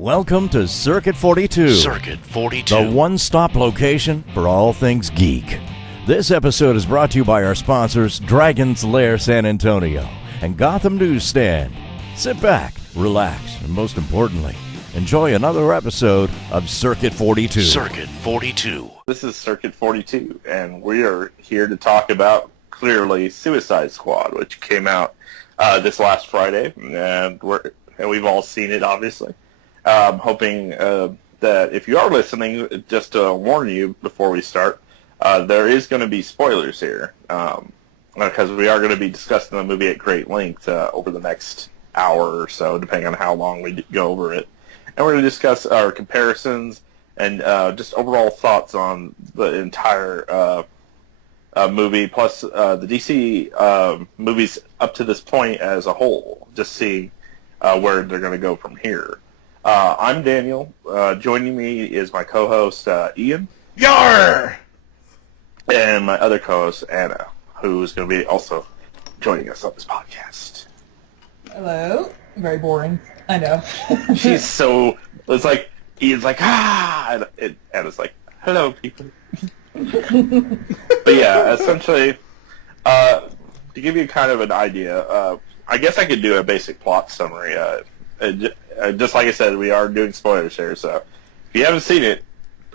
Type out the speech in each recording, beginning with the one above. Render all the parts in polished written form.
Welcome to Circuit 42. Circuit 42. The one-stop location for all things geek. This episode is brought to you by our sponsors, Dragon's Lair San Antonio and Gotham Newsstand. Sit back, relax, and most importantly, enjoy another episode of Circuit 42. Circuit 42. This is Circuit 42, and we are here to talk about, clearly, Suicide Squad, which came out this last Friday, and we've all seen it, obviously. Hoping that if you are listening, just to warn you before we start, there is going to be spoilers here, because we are going to be discussing the movie at great length over the next hour or so, depending on how long we go over it. And we're going to discuss our comparisons and just overall thoughts on the entire movie, plus the DC movies up to this point as a whole, just see where they're going to go from here. I'm Daniel. Joining me is my co-host, Ian. Yar! And my other co-host, Anna, who's going to be also joining us on this podcast. Hello. Very boring. I know. She's so... It's like, Ian's like, ah! And Anna's like, hello, people. But yeah, essentially, to give you kind of an idea, I guess I could do a basic plot summary. Just like I said, we are doing spoilers here, so if you haven't seen it,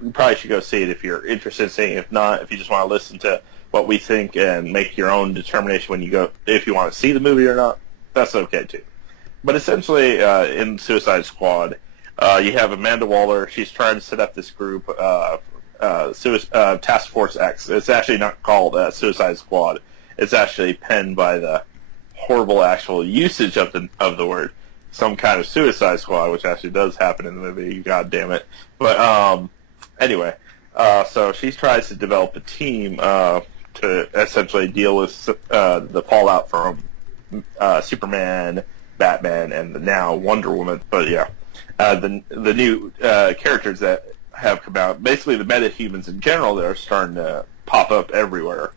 you probably should go see it if you're interested in seeing it. If not, if you just want to listen to what we think and make your own determination when you go, if you want to see the movie or not, that's okay too. But essentially, in Suicide Squad, you have Amanda Waller. She's trying to set up this group, Task Force X. It's actually not called Suicide Squad. It's actually penned by the horrible actual usage of the word. Some kind of Suicide Squad, which actually does happen in the movie. God damn it! But anyway, so she tries to develop a team to essentially deal with the fallout from Superman, Batman, and now Wonder Woman. But yeah, the new characters that have come out, basically the metahumans in general, that are starting to pop up everywhere.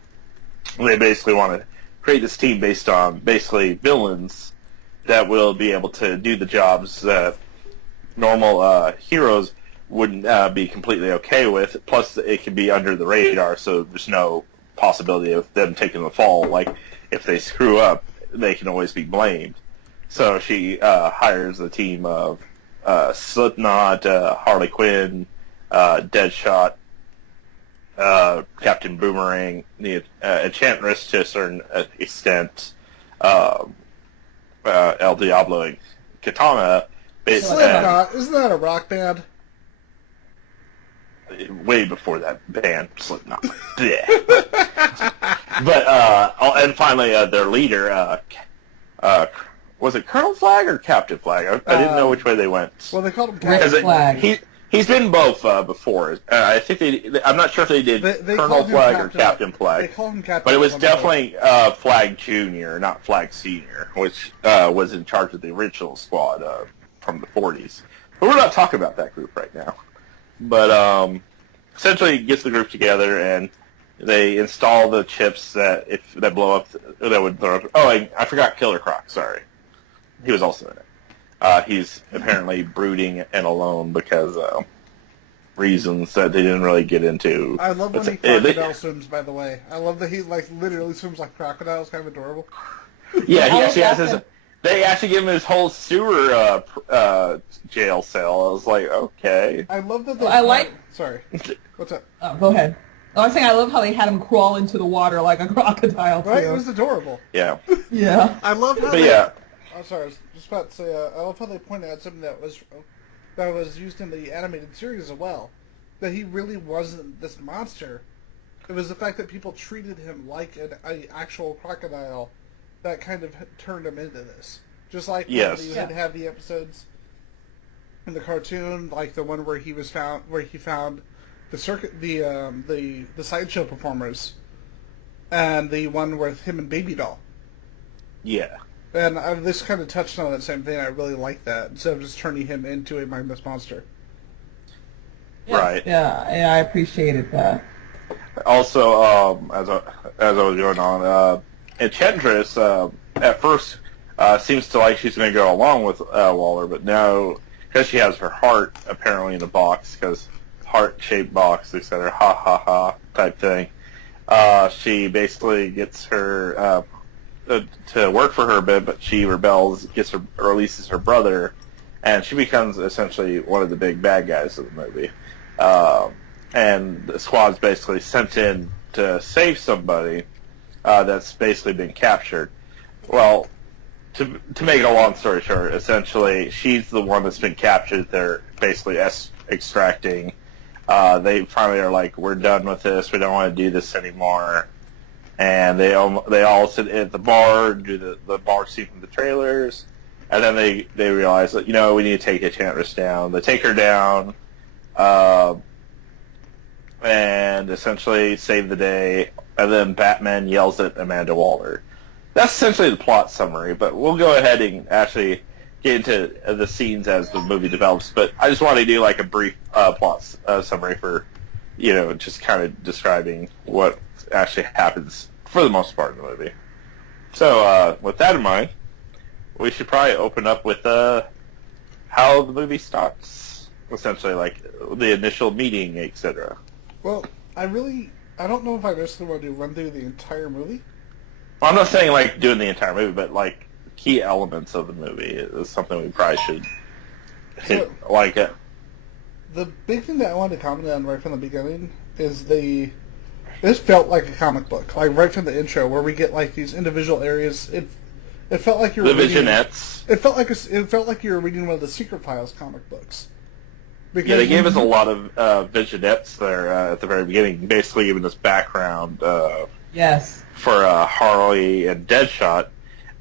They basically want to create this team based on basically villains that will be able to do the jobs that normal heroes wouldn't be completely okay with. Plus, it can be under the radar, so there's no possibility of them taking the fall. Like, if they screw up, they can always be blamed. So she hires a team of Slipknot, Harley Quinn, Deadshot, Captain Boomerang, the Enchantress to a certain extent, El Diablo and Katana. Slipknot, isn't that a rock band? Way before that band, Slipknot. But and finally, their leader, was it Colonel Flag or Captain Flag? I didn't know which way they went. Well, they called him Red Captain Flag. He's been both before. I think I'm not sure if they did They Colonel called him Flag or Captain- Captain Flag. They called him Captain. But it was Flag. definitely Flag Jr., not Flag Sr., which was in charge of the original squad from the 40s. But we're not talking about that group right now. But essentially, it gets the group together, and they install the chips that blow up, that would throw up. Oh, I forgot Killer Croc, sorry. He was also in it. He's apparently brooding and alone because reasons that they didn't really get into. I love when he crocodile swims, by the way. I love that he literally swims like crocodile. It's kind of adorable. Yeah, he actually has his... They actually give him his whole sewer jail cell. I was like, okay. I love that. Sorry. What's up? Oh, go ahead. I was saying I love how they had him crawl into the water like a crocodile. Right? Too. It was adorable. Yeah. Yeah. I love how. But yeah. I'm sorry. I was just about to say. I love how they pointed out something that was used in the animated series as well. That he really wasn't this monster. It was the fact that people treated him like an actual crocodile that kind of turned him into this. Just like when you have the episodes in the cartoon, like the one where he found the circuit, the sideshow performers, and the one with him and Baby Doll. Yeah. And this kind of touched on that same thing. I really like that, instead of just turning him into a mindless monster. Right. Yeah, I appreciated that. Also, as I was going on, Enchantress at first seems to like she's going to go along with Waller, but now because she has her heart apparently in a box, because heart-shaped box, etc. Ha ha ha type thing. She basically gets her to work for her a bit, but she rebels, releases her brother, and she becomes essentially one of the big bad guys of the movie. And the squad's basically sent in to save somebody that's basically been captured. Well, to make a long story short, essentially, she's the one that's been captured. They're basically extracting. They finally are like, we're done with this. We don't want to do this anymore. And they all sit at the bar, do the bar scene from the trailers, and then they realize that, we need to take Enchantress down. They take her down, and essentially save the day. And then Batman yells at Amanda Waller. That's essentially the plot summary. But we'll go ahead and actually get into the scenes as the movie develops. But I just want to do like a brief plot summary for, just kind of describing what actually happens for the most part in the movie. So with that in mind, we should probably open up with how the movie starts. Essentially, like the initial meeting, etc. Well, I don't know if I necessarily want to run through the entire movie. Well, I'm not saying like doing the entire movie, but like key elements of the movie is something we probably should hit. The big thing that I wanted to comment on right from the beginning is this felt like a comic book, like right from the intro, where we get like these individual areas. It felt like you were reading Visionettes. It felt like you were reading one of the Secret Files comic books. Because they gave us a lot of Visionettes there at the very beginning, basically giving us background. Yes. For Harley and Deadshot,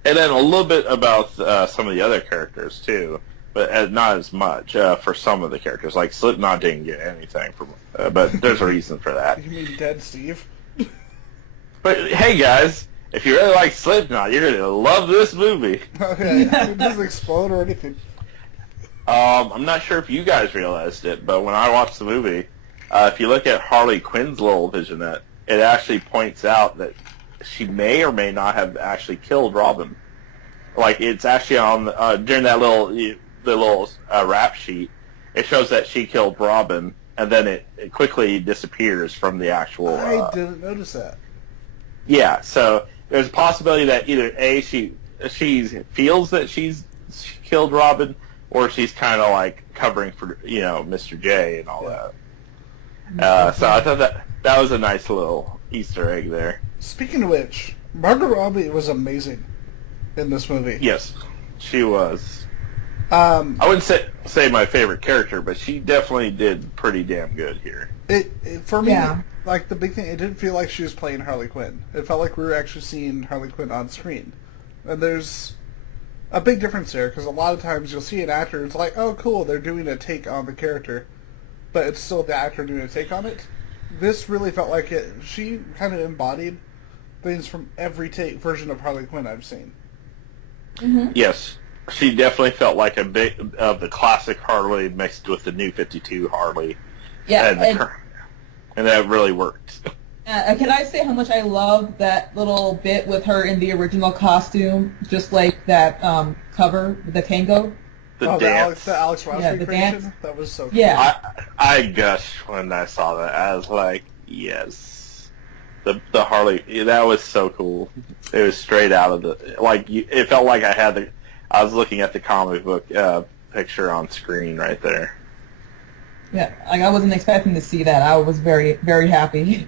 and then a little bit about some of the other characters too, but not as much for some of the characters. Like Slipknot didn't get anything from, but there's a reason for that. You mean Dead Steve? But hey guys, if you really like Slipknot, you're gonna love this movie. Okay, it doesn't explode or anything. I'm not sure if you guys realized it, but when I watched the movie, if you look at Harley Quinn's little visionette, it actually points out that she may or may not have actually killed Robin. Like, it's actually on during that little rap sheet, it shows that she killed Robin, and then it quickly disappears from the actual. I didn't notice that. Yeah, so there's a possibility that either A, she feels that she killed Robin, or she's kind of like covering for Mr. J and all that. So I thought that was a nice little Easter egg there. Speaking of which, Margot Robbie was amazing in this movie. Yes, she was. I wouldn't say my favorite character, but she definitely did pretty damn good here. For me, like the big thing, it didn't feel like she was playing Harley Quinn. It felt like we were actually seeing Harley Quinn on screen. And there's a big difference there, because a lot of times you'll see an actor, it's like, oh cool, they're doing a take on the character, but it's still the actor doing a take on it. This really felt like it. She kind of embodied things from every version of Harley Quinn I've seen. Mm-hmm. Yes, she definitely felt like a bit of the classic Harley mixed with the new 52 Harley. Yeah, and that really worked. Can I say how much I love that little bit with her in the original costume, just like that cover, the Tango? The dance. The Alex Ross the recreation? dance. That was so cool. Yeah. I gushed when I saw that. I was like, yes. The Harley, that was so cool. It was straight out of it felt like I was looking at the comic book picture on screen right there. Yeah, like I wasn't expecting to see that. I was very, very happy.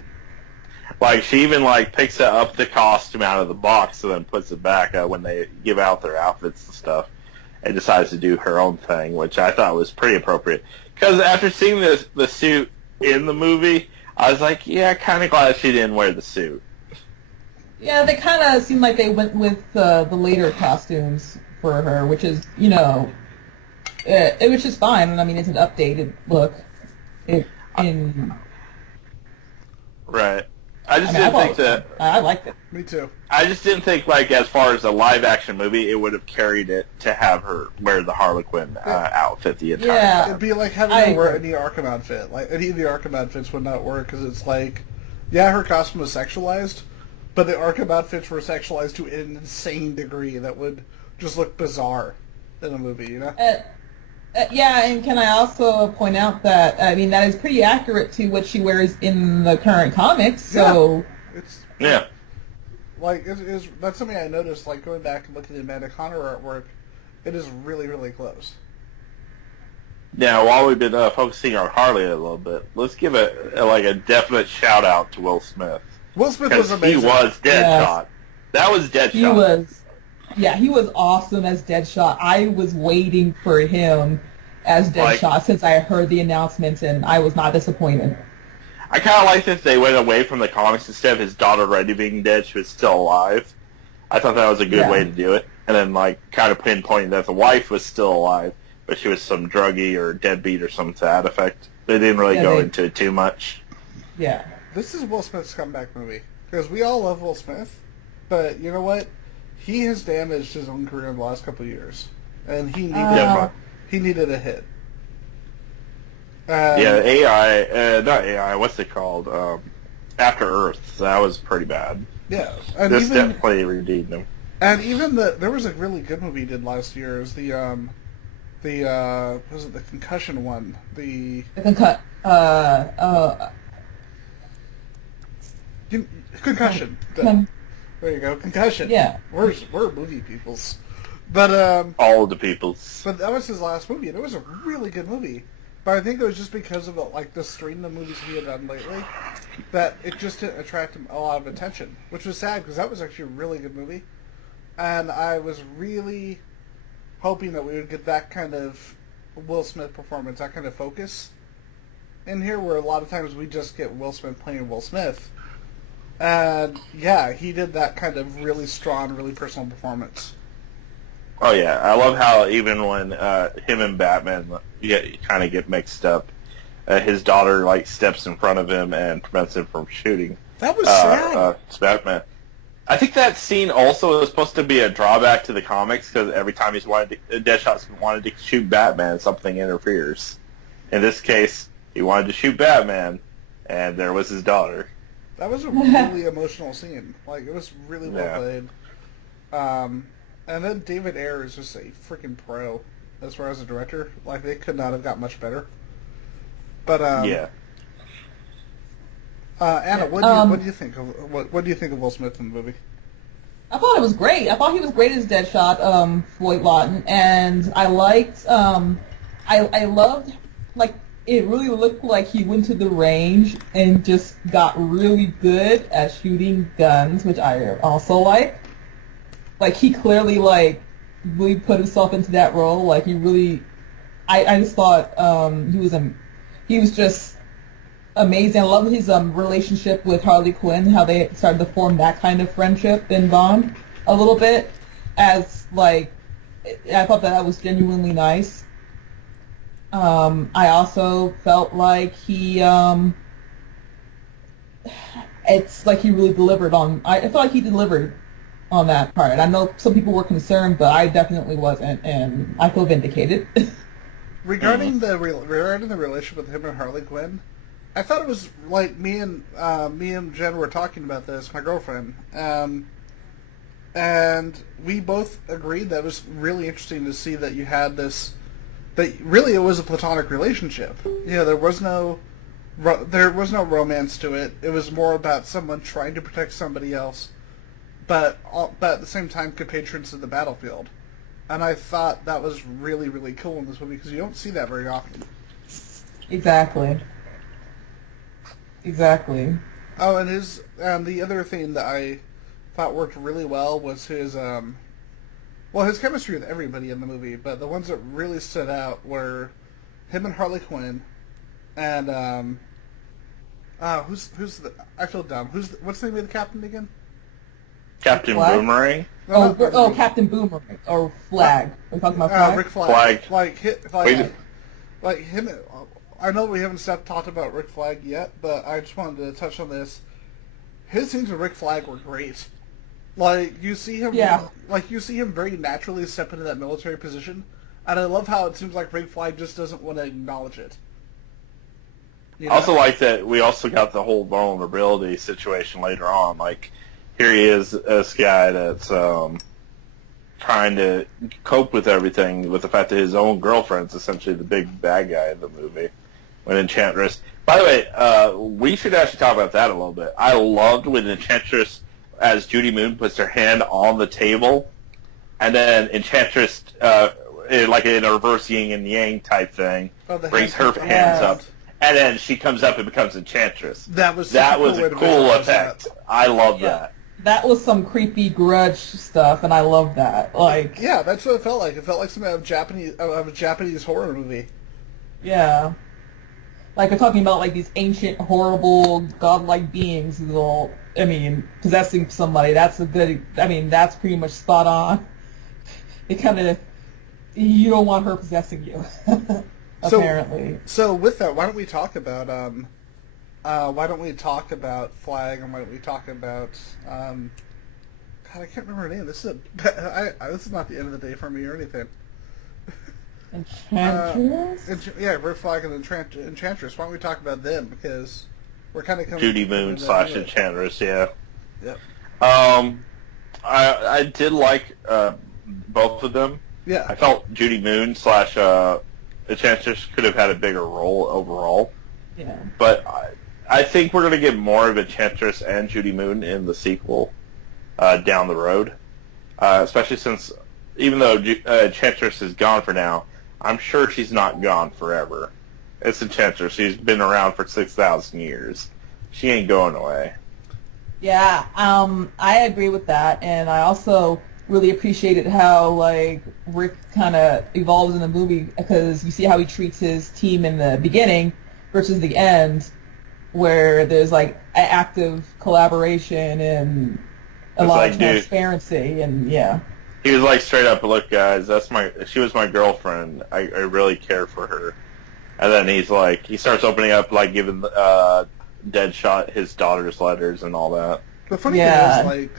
Like, she even, picks up the costume out of the box and then puts it back when they give out their outfits and stuff, and decides to do her own thing, which I thought was pretty appropriate. Because after seeing the suit in the movie, I was like, yeah, kind of glad she didn't wear the suit. Yeah, they kind of seemed like they went with the later costumes for her, which is, it was just fine. I mean, it's an updated look. Right. I didn't think that. I liked it. Me too. I just didn't think, as far as a live-action movie, it would have carried it to have her wear the Harley Quinn outfit the entire time. It'd be like having her wear any Arkham outfit. Like, any of the Arkham outfits would not work, because it's like, yeah, her costume was sexualized, but the Arkham outfits were sexualized to an insane degree that would just look bizarre in a movie, Yeah, and can I also point out that, I mean, that is pretty accurate to what she wears in the current comics, so... It's Yeah. like that's something I noticed. Like going back and looking at Amanda Connor artwork, it is really really close. Now, while we've been focusing on Harley a little bit, let's give a definite shout out to Will Smith. Will Smith was Because he amazing. was Deadshot. That was Deadshot. He was, yeah, he was awesome as Deadshot. I was waiting for him as Deadshot since I heard the announcements, and I was not disappointed. I kind of like that they went away from the comics instead of his daughter already being dead. She was still alive. I thought that was a good way to do it. And then, kind of pinpointing that the wife was still alive, but she was some druggie or deadbeat or something to that effect. They didn't really go into it too much. Yeah. This is Will Smith's comeback movie because we all love Will Smith, but you know what? He has damaged his own career in the last couple of years, and he needed a hit. Yeah, AI, not AI, what's it called? After Earth. That was pretty bad. Yeah, and This even definitely redeemed him. and even there was a really good movie he did last year. It was was it the concussion one? Concussion. There you go, concussion. Yeah. We're movie peoples, but All of the peoples. But that was his last movie, and it was a really good movie. But I think it was just because of the string of movies he had done lately that it just didn't attract him a lot of attention, which was sad because that was actually a really good movie, and I was really hoping that we would get that kind of Will Smith performance, that kind of focus in here, where a lot of times we just get Will Smith playing Will Smith. And yeah, he did that kind of really strong, really personal performance. Oh yeah, I love how even when him and Batman kind of get mixed up, his daughter steps in front of him and prevents him from shooting. That was sad. It's Batman. I think that scene also was supposed to be a drawback to the comics because every time Deadshot wanted to shoot Batman, something interferes. In this case, he wanted to shoot Batman, and there was his daughter. That was a really emotional scene. It was really well played. And then David Ayer is just a freaking pro as far as a director. They could not have got much better. But Anna, what do you think of what do you think of Will Smith in the movie? I thought it was great. I thought he was great as Deadshot, Floyd Lawton, and I liked. I loved it really looked like he went to the range and just got really good at shooting guns, which I also like. He clearly really put himself into that role. He really, I just thought he was just amazing. I love his relationship with Harley Quinn, how they started to form that kind of friendship and bond a little bit. I thought that was genuinely nice. I also felt like it's like he really delivered on. I felt like he delivered on that part. I know some people were concerned, but I definitely wasn't, and I feel vindicated. Regarding the relationship with him and Harley Quinn, I thought it was me and Jen were talking about this, my girlfriend, and we both agreed that it was really interesting to see that you had this. That really it was a platonic relationship. There was no romance to it. It was more about someone trying to protect somebody else, but at the same time compatriots in the battlefield. And I thought that was really, really cool in this movie because you don't see that very often. Exactly. Oh, and the other thing that I thought worked really well was his his chemistry with everybody in the movie, but the ones that really stood out were him and Harley Quinn, and I feel dumb. What's the name of the captain again? Captain Boomerang. Captain Boomerang or Flag. We're talking about Flag. Rick Flag. Flag. Like him. I know we haven't talked about Rick Flag yet, but I just wanted to touch on this. His scenes with Rick Flag were great. You see him, you see him very naturally step into that military position, and I love how it seems like Rick Flag just doesn't want to acknowledge it. I also like that we also got the whole vulnerability situation later on. Here he is, this guy that's trying to cope with everything, with the fact that his own girlfriend's essentially the big bad guy in the movie. When Enchantress... By the way, we should actually talk about that a little bit. I loved when Enchantress, as Judy Moon, puts her hand on the table, and then Enchantress, like in a reverse yin and yang type thing, brings her hands up, and then she comes up and becomes Enchantress. That was a cool effect. I love that. That was some creepy grudge stuff, and I love that. Like, yeah, that's what it felt like. It felt like something out of a Japanese horror movie. Yeah. Like, we're talking about, like, these horrible, godlike beings who all, possessing somebody. That's that's pretty much spot on. It kind of, you don't want her possessing you, apparently. So with that, why don't we talk about, Flag, and why don't we talk about, God, I can't remember her name. This is not the end of the day for me or anything. Enchantress? Red Flag and Enchantress. Why don't we talk about them? Because we're kind of coming... Judy Moon / Enchantress, yeah. Yep. I did like both of them. Yeah. I felt Judy Moon / Enchantress could have had a bigger role overall. Yeah. But I think we're going to get more of Enchantress and Judy Moon in the sequel down the road. Especially since, even though Enchantress is gone for now, I'm sure she's not gone forever. It's Enchantress. She's been around for 6,000 years. She ain't going away. Yeah, I agree with that, and I also really appreciated how, like, Rick kind of evolves in the movie, because you see how he treats his team in the beginning versus the end, where there's, like, an active collaboration and a lot of transparency, and yeah. He was like, straight up, look, guys, she was my girlfriend. I really care for her. And then he starts opening up, like, giving Deadshot his daughter's letters and all that. The funny thing is, like,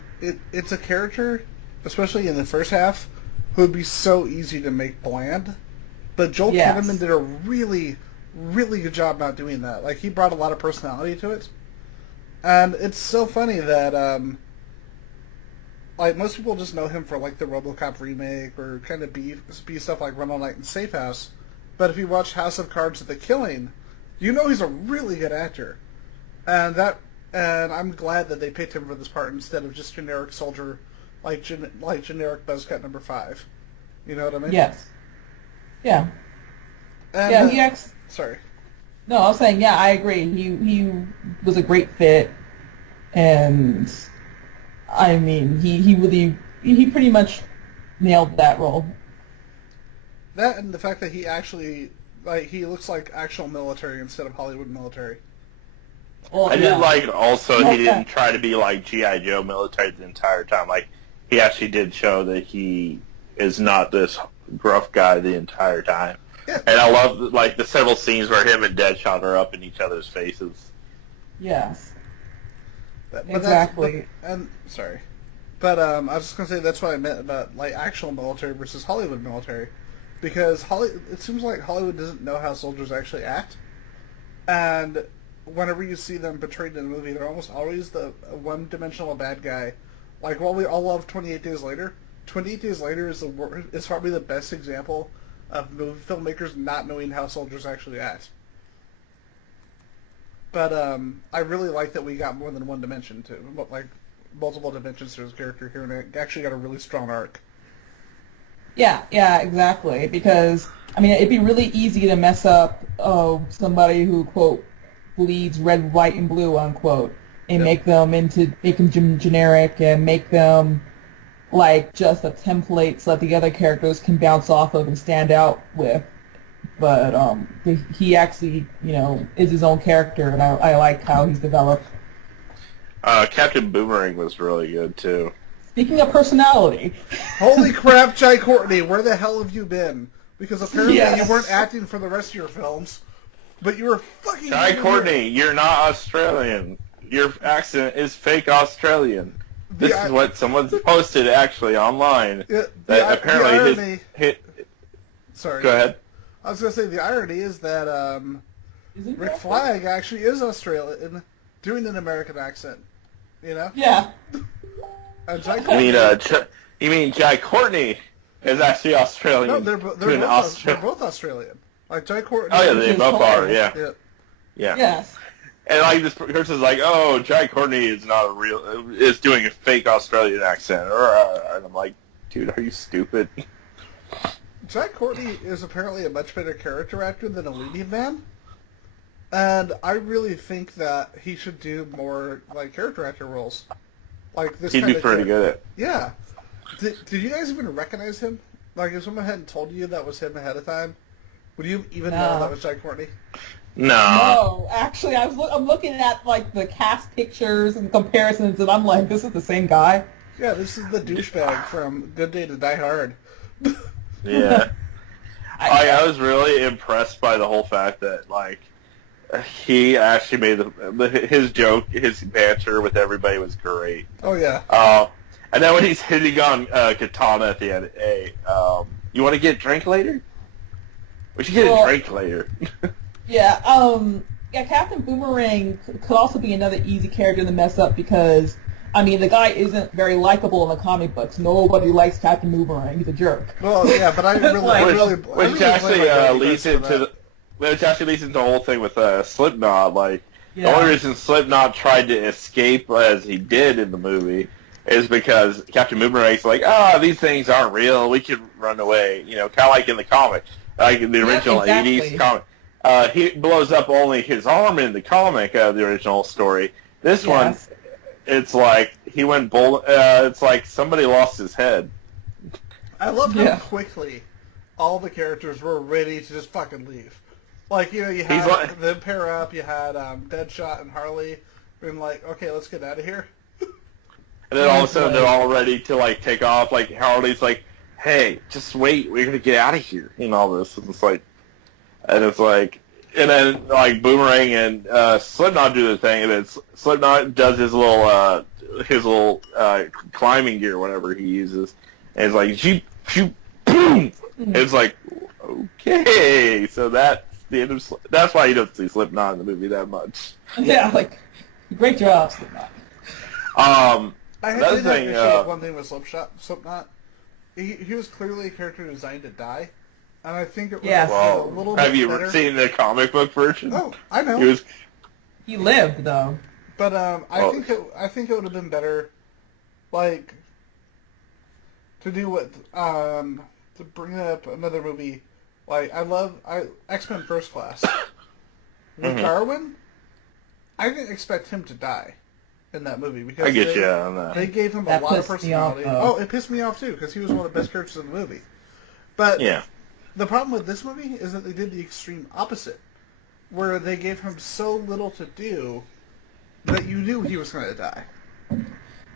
it's a character, especially in the first half, who would be so easy to make bland. But Joel Kinnaman did a really, really good job not doing that. Like, he brought a lot of personality to it. And it's so funny that, like, most people just know him for, like, the RoboCop remake or kind of B stuff like Run All Night and Safe House. But if you watch House of Cards: The Killing, you know he's a really good actor. And I'm glad that they picked him for this part instead of just generic soldier, like generic Buzzcut number 5. You know what I mean? Yes. Yeah. And, sorry. No, I was saying, yeah, I agree. He was a great fit, and I mean, he pretty much nailed that role. That and the fact that he actually, like, he looks like actual military instead of Hollywood military. Well, I did like also he didn't try to be like G.I. Joe military the entire time. Like, he actually did show that he is not this gruff guy the entire time. Yeah. And I love, like, the several scenes where him and Deadshot are up in each other's faces. Yes. But exactly. Sorry. But I was just going to say that's what I meant about, like, actual military versus Hollywood military. Because it seems like Hollywood doesn't know how soldiers actually act. And whenever you see them portrayed in a movie, they're almost always the one-dimensional bad guy. Like, while we all love 28 Days Later, 28 Days Later is probably the best example of movie filmmakers not knowing how soldiers actually act. But I really like that we got more than one dimension to, like, multiple dimensions to his character here, and it actually got a really strong arc. Yeah, exactly. Because, I mean, it'd be really easy to mess up somebody who, quote, bleeds red, white, and blue, unquote, and make them generic and make them, like, just a template so that the other characters can bounce off of and stand out with. But he actually, is his own character, and I like how he's developed. Captain Boomerang was really good, too. Speaking of personality. Holy crap, Jai Courtney, where the hell have you been? Because apparently you weren't acting for the rest of your films, but you were fucking... Jai Courtney, you're not Australian. Your accent is fake Australian. This is what someone's posted, actually, online. That apparently hit... Sorry. Go ahead. I was going to say, the irony is that Rick Flag actually is Australian, doing an American accent. You know? Yeah. You mean You mean Jai Courtney is actually Australian? No, they're both Australian. Like Jai Courtney. Oh yeah, they both are. Yeah. Yeah. Yes. And like this person's like, oh, Jai Courtney is not a real, is doing a fake Australian accent, and I'm like, dude, are you stupid? Jai Courtney is apparently a much better character actor than a leading man, and I really think that he should do more like character actor roles, like this. He'd be pretty good at it. Yeah. Did you guys even recognize him? Like, if someone hadn't told you that was him ahead of time, would you even know that was Jai Courtney? No. Actually, I'm looking at like the cast pictures and comparisons, and I'm like, this is the same guy. Yeah, this is the douchebag from Good Day to Die Hard. Yeah. I was really impressed by the whole fact that, like, he actually made his joke, his banter with everybody was great. Oh, yeah. And then when he's hitting on Katana at the end, hey, you want to get a drink later? We should get a drink later. Yeah, Captain Boomerang could also be another easy character to mess up because, I mean, the guy isn't very likable in the comic books. Nobody likes Captain Boomerang. He's a jerk. Well, yeah, but I really which actually leads into the whole thing with Slipknot. Like, the only reason Slipknot tried to escape as he did in the movie is because Captain Boomerang's like, these things aren't real. We could run away. You know, kind of like in the comic, like in the original 80s comic. He blows up only his arm in the comic, the original story. This one, it's like he went it's like somebody lost his head. I love how quickly all the characters were ready to just fucking leave. Like, you know, you had them pair up, you had Deadshot and Harley being like, okay, let's get out of here. And then all of a sudden they're all ready to, like, take off. Like, Harley's like, hey, just wait, we're going to get out of here. And all this. And it's like, and then, like, Boomerang and Slipknot do the thing, and then Slipknot does his little climbing gear, whatever he uses, and it's like, shoot, shoot, boom! It's like, okay, so that's the end of that's why you don't see Slipknot in the movie that much. Yeah, like, great job, Slipknot. I did appreciate one thing with Slipknot. He was clearly a character designed to die. And I think it was a little bit Have you better. seen the comic book version? Oh, I know. He lived, though. But I think it would have been better, like, to do what to bring up another movie. Like, X-Men First Class. With Darwin, I didn't expect him to die in that movie because I get you on that. They gave him a lot of personality. It pissed me off too because he was one of the best characters in the movie. But the problem with this movie is that they did the extreme opposite, where they gave him so little to do that you knew he was going to die.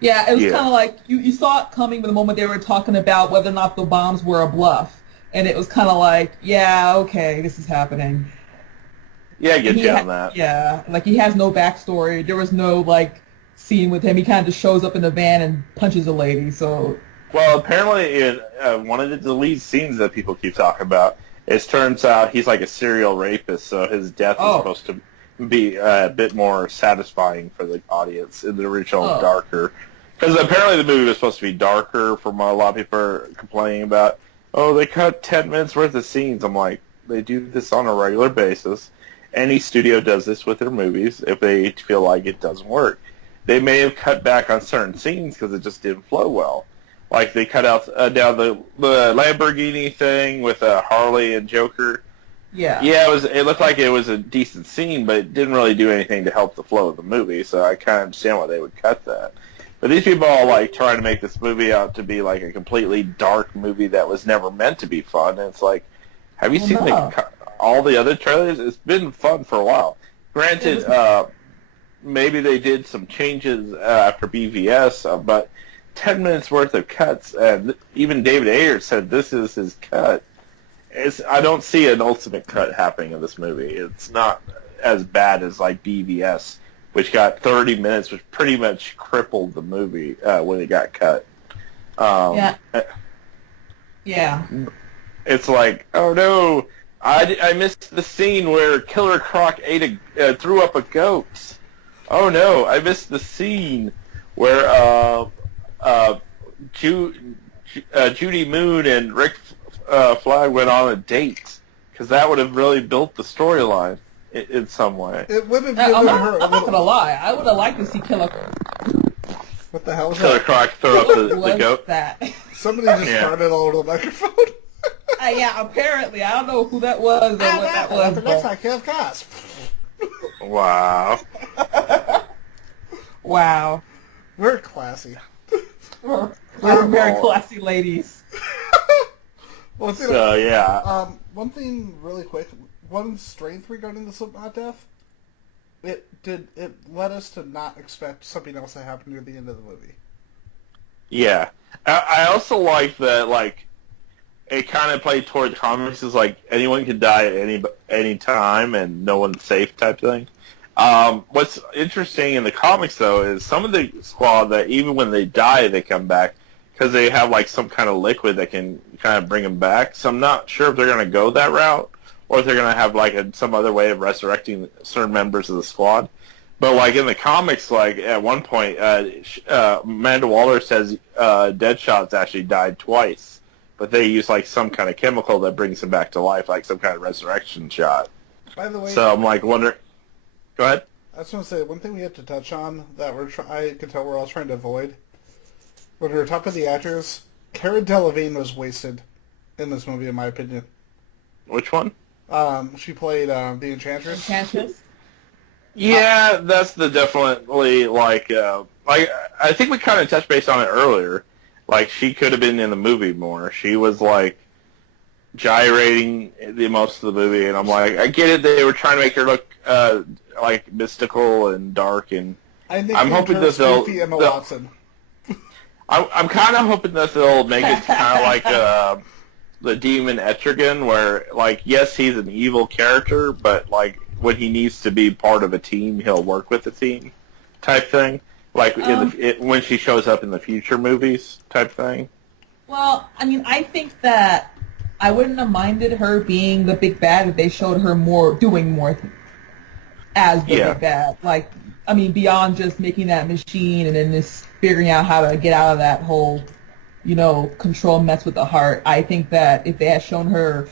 Yeah, it was kind of like, you saw it coming the moment they were talking about whether or not the bombs were a bluff. And it was kind of like, yeah, okay, this is happening. Yeah, I get you on that. Yeah, like he has no backstory. There was no, like, scene with him. He kind of just shows up in the van and punches a lady, so... Well, apparently in one of the deleted scenes that people keep talking about, it turns out he's like a serial rapist, so his death is supposed to be a bit more satisfying for the audience in the original darker. Because apparently the movie was supposed to be darker from what a lot of people are complaining about. Oh, they cut 10 minutes worth of scenes. I'm like, they do this on a regular basis. Any studio does this with their movies if they feel like it doesn't work. They may have cut back on certain scenes because it just didn't flow well. Like they cut out down the Lamborghini thing with Harley and Joker. Yeah. Yeah, it looked like it was a decent scene, but it didn't really do anything to help the flow of the movie. So I kind of understand why they would cut that. But these people are like trying to make this movie out to be like a completely dark movie that was never meant to be fun. And it's like, have you seen all the other trailers? It's been fun for a while. Granted, maybe they did some changes after BVS, but 10 minutes worth of cuts, and even David Ayer said this is his cut. I don't see an ultimate cut happening in this movie. It's not as bad as like BVS, which got 30 minutes, which pretty much crippled the movie when it got cut. Yeah. It's like, oh no, I missed the scene where Killer Croc threw up a goat. Oh no, I missed the scene where Judy Moon and Rick Flag went on a date, because that would have really built the storyline in some way. It would have given I'm her. not gonna lie. I would have liked to see Killer. What the hell is Killer that? Croc throw up the Was goat. that? Somebody just Yeah. farted all over the microphone. Yeah, apparently. I don't know who that was or what that was. Next But, time, Kev Cost. Wow. wow. We're classy. We're very classy ladies. Well, it's, So yeah, one thing really quick. One strength regarding the Slipknot death. It led us to not expect something else to happen near the end of the movie. yeah. I also like that, like, it kind of played toward the comics is like anyone can die at any time and no one's safe type thing. What's interesting in the comics though is some of the squad that even when they die they come back because they have like some kind of liquid that can kind of bring them back. So I'm not sure if they're going to go that route or if they're going to have like some other way of resurrecting certain members of the squad. But like in the comics, like at one point, Amanda Waller says Deadshot's actually died twice, but they use like some kind of chemical that brings him back to life, like some kind of resurrection shot. By the way, So I'm like wondering. Go ahead. I just want to say one thing we have to touch on that I can tell we're all trying to avoid. When we were talking about the actors, Cara Delevingne was wasted in this movie, in my opinion. Which one? She played the Enchantress. Enchantress? Yeah, that's the definitely like I think we kind of touched base on it earlier. Like she could have been in the movie more. She was like gyrating the most of the movie, and I'm like, I get it. They were trying to make her look like mystical and dark, and I think I'm hoping that they'll- Emma they'll- Watson. I'm kind of hoping that they'll make it kind of like the demon Etrigan, where like yes, he's an evil character, but like when he needs to be part of a team, he'll work with the team, type thing. Like when she shows up in the future movies, type thing. Well, I mean, I think that I wouldn't have minded her being the big bad if they showed her doing more as the big bad. Like, I mean, beyond just making that machine and then this figuring out how to get out of that whole, control mess with the heart. I think that if they had shown her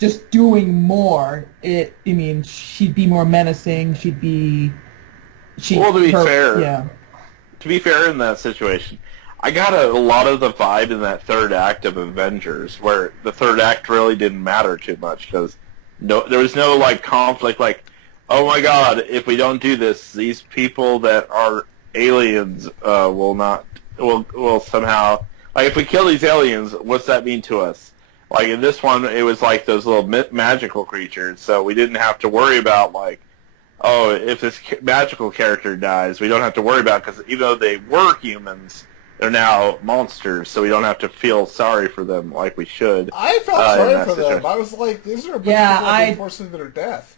just doing more, she'd be more menacing. To be fair in that situation, I got a lot of the vibe in that third act of Avengers, where the third act really didn't matter too much because there was no like conflict. Like, oh my God, if we don't do this, these people that are aliens will somehow like if we kill these aliens, what's that mean to us? Like in this one, it was like those little magical creatures, so we didn't have to worry about like, oh, if this magical character dies, we don't have to worry about it because even though they were humans, they're now monsters, so we don't have to feel sorry for them like we should. I felt sorry for them. I was like, these are a bunch of people being forced into their death.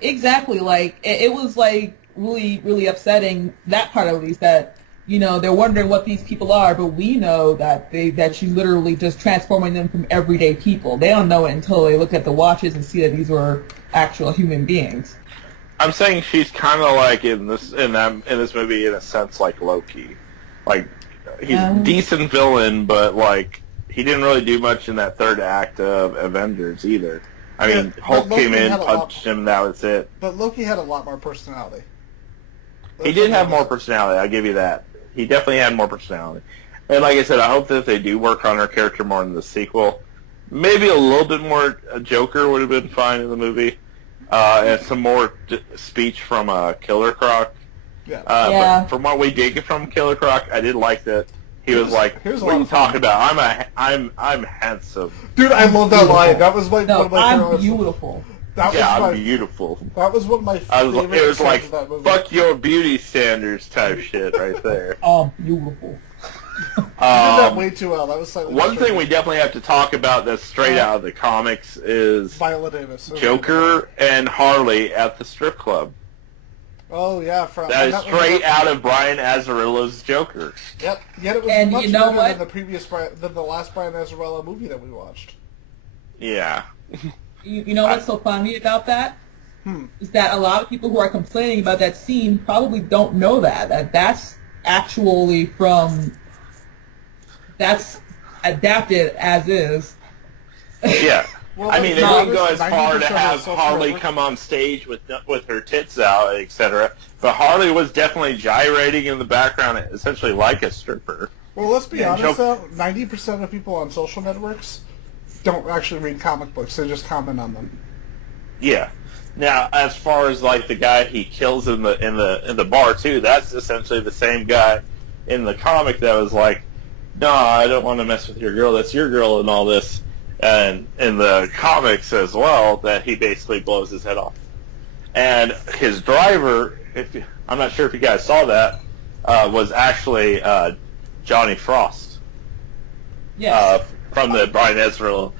Exactly. Like, it was like really, really upsetting, that part at least, that they're wondering what these people are, but we know that she's literally just transforming them from everyday people. They don't know it until they look at the watches and see that these were actual human beings. I'm saying she's kind of like in this movie in a sense like Loki. Like he's a decent villain, but like he didn't really do much in that third act of Avengers either. I mean, Hulk came in, punched him, that was it. But Loki had a lot more personality. He did have more personality, I'll give you that. He definitely had more personality. And like I said, I hope that they do work on her character more in the sequel. Maybe a little bit more Joker would have been fine in the movie. And some more speech from Killer Croc. Yeah. But from what we did get from Killer Croc, I did like that he was like, "What are you talking about? I'm handsome." Dude, I love that line. That was one of my I'm beautiful. I'm beautiful. That was one of my favorite it was like, of that movie. fuck your beauty standards type shit right there. I'm beautiful. You did that way too well. That was slightly one thing we definitely have to talk about that's straight out of the comics is Viola Davis. Joker and Harley at the strip club. Oh yeah, that is straight out of Brian Azzarello's Joker. Yep, yet it was much better than the last Brian Azzarello movie that we watched. Yeah. You know what's so funny about that? Is that a lot of people who are complaining about that scene probably don't know that that's actually from that's adapted as is. Yeah. Well, I mean, they no, didn't go as far 90% to of have social Harley network- come on stage with her tits out, etc. But Harley was definitely gyrating in the background, essentially like a stripper. Well, let's be Yeah, honest, joke- though. 90% of people on social networks don't actually read comic books. They just comment on them. Yeah. Now, as far as like the guy he kills in the bar too, that's essentially the same guy in the comic that was like, "No, I don't want to mess with your girl. That's your girl," and all this. And in the comics as well, that he basically blows his head off. And his driver, I'm not sure if you guys saw that, was actually Johnny Frost Yes. from the Brian Ezra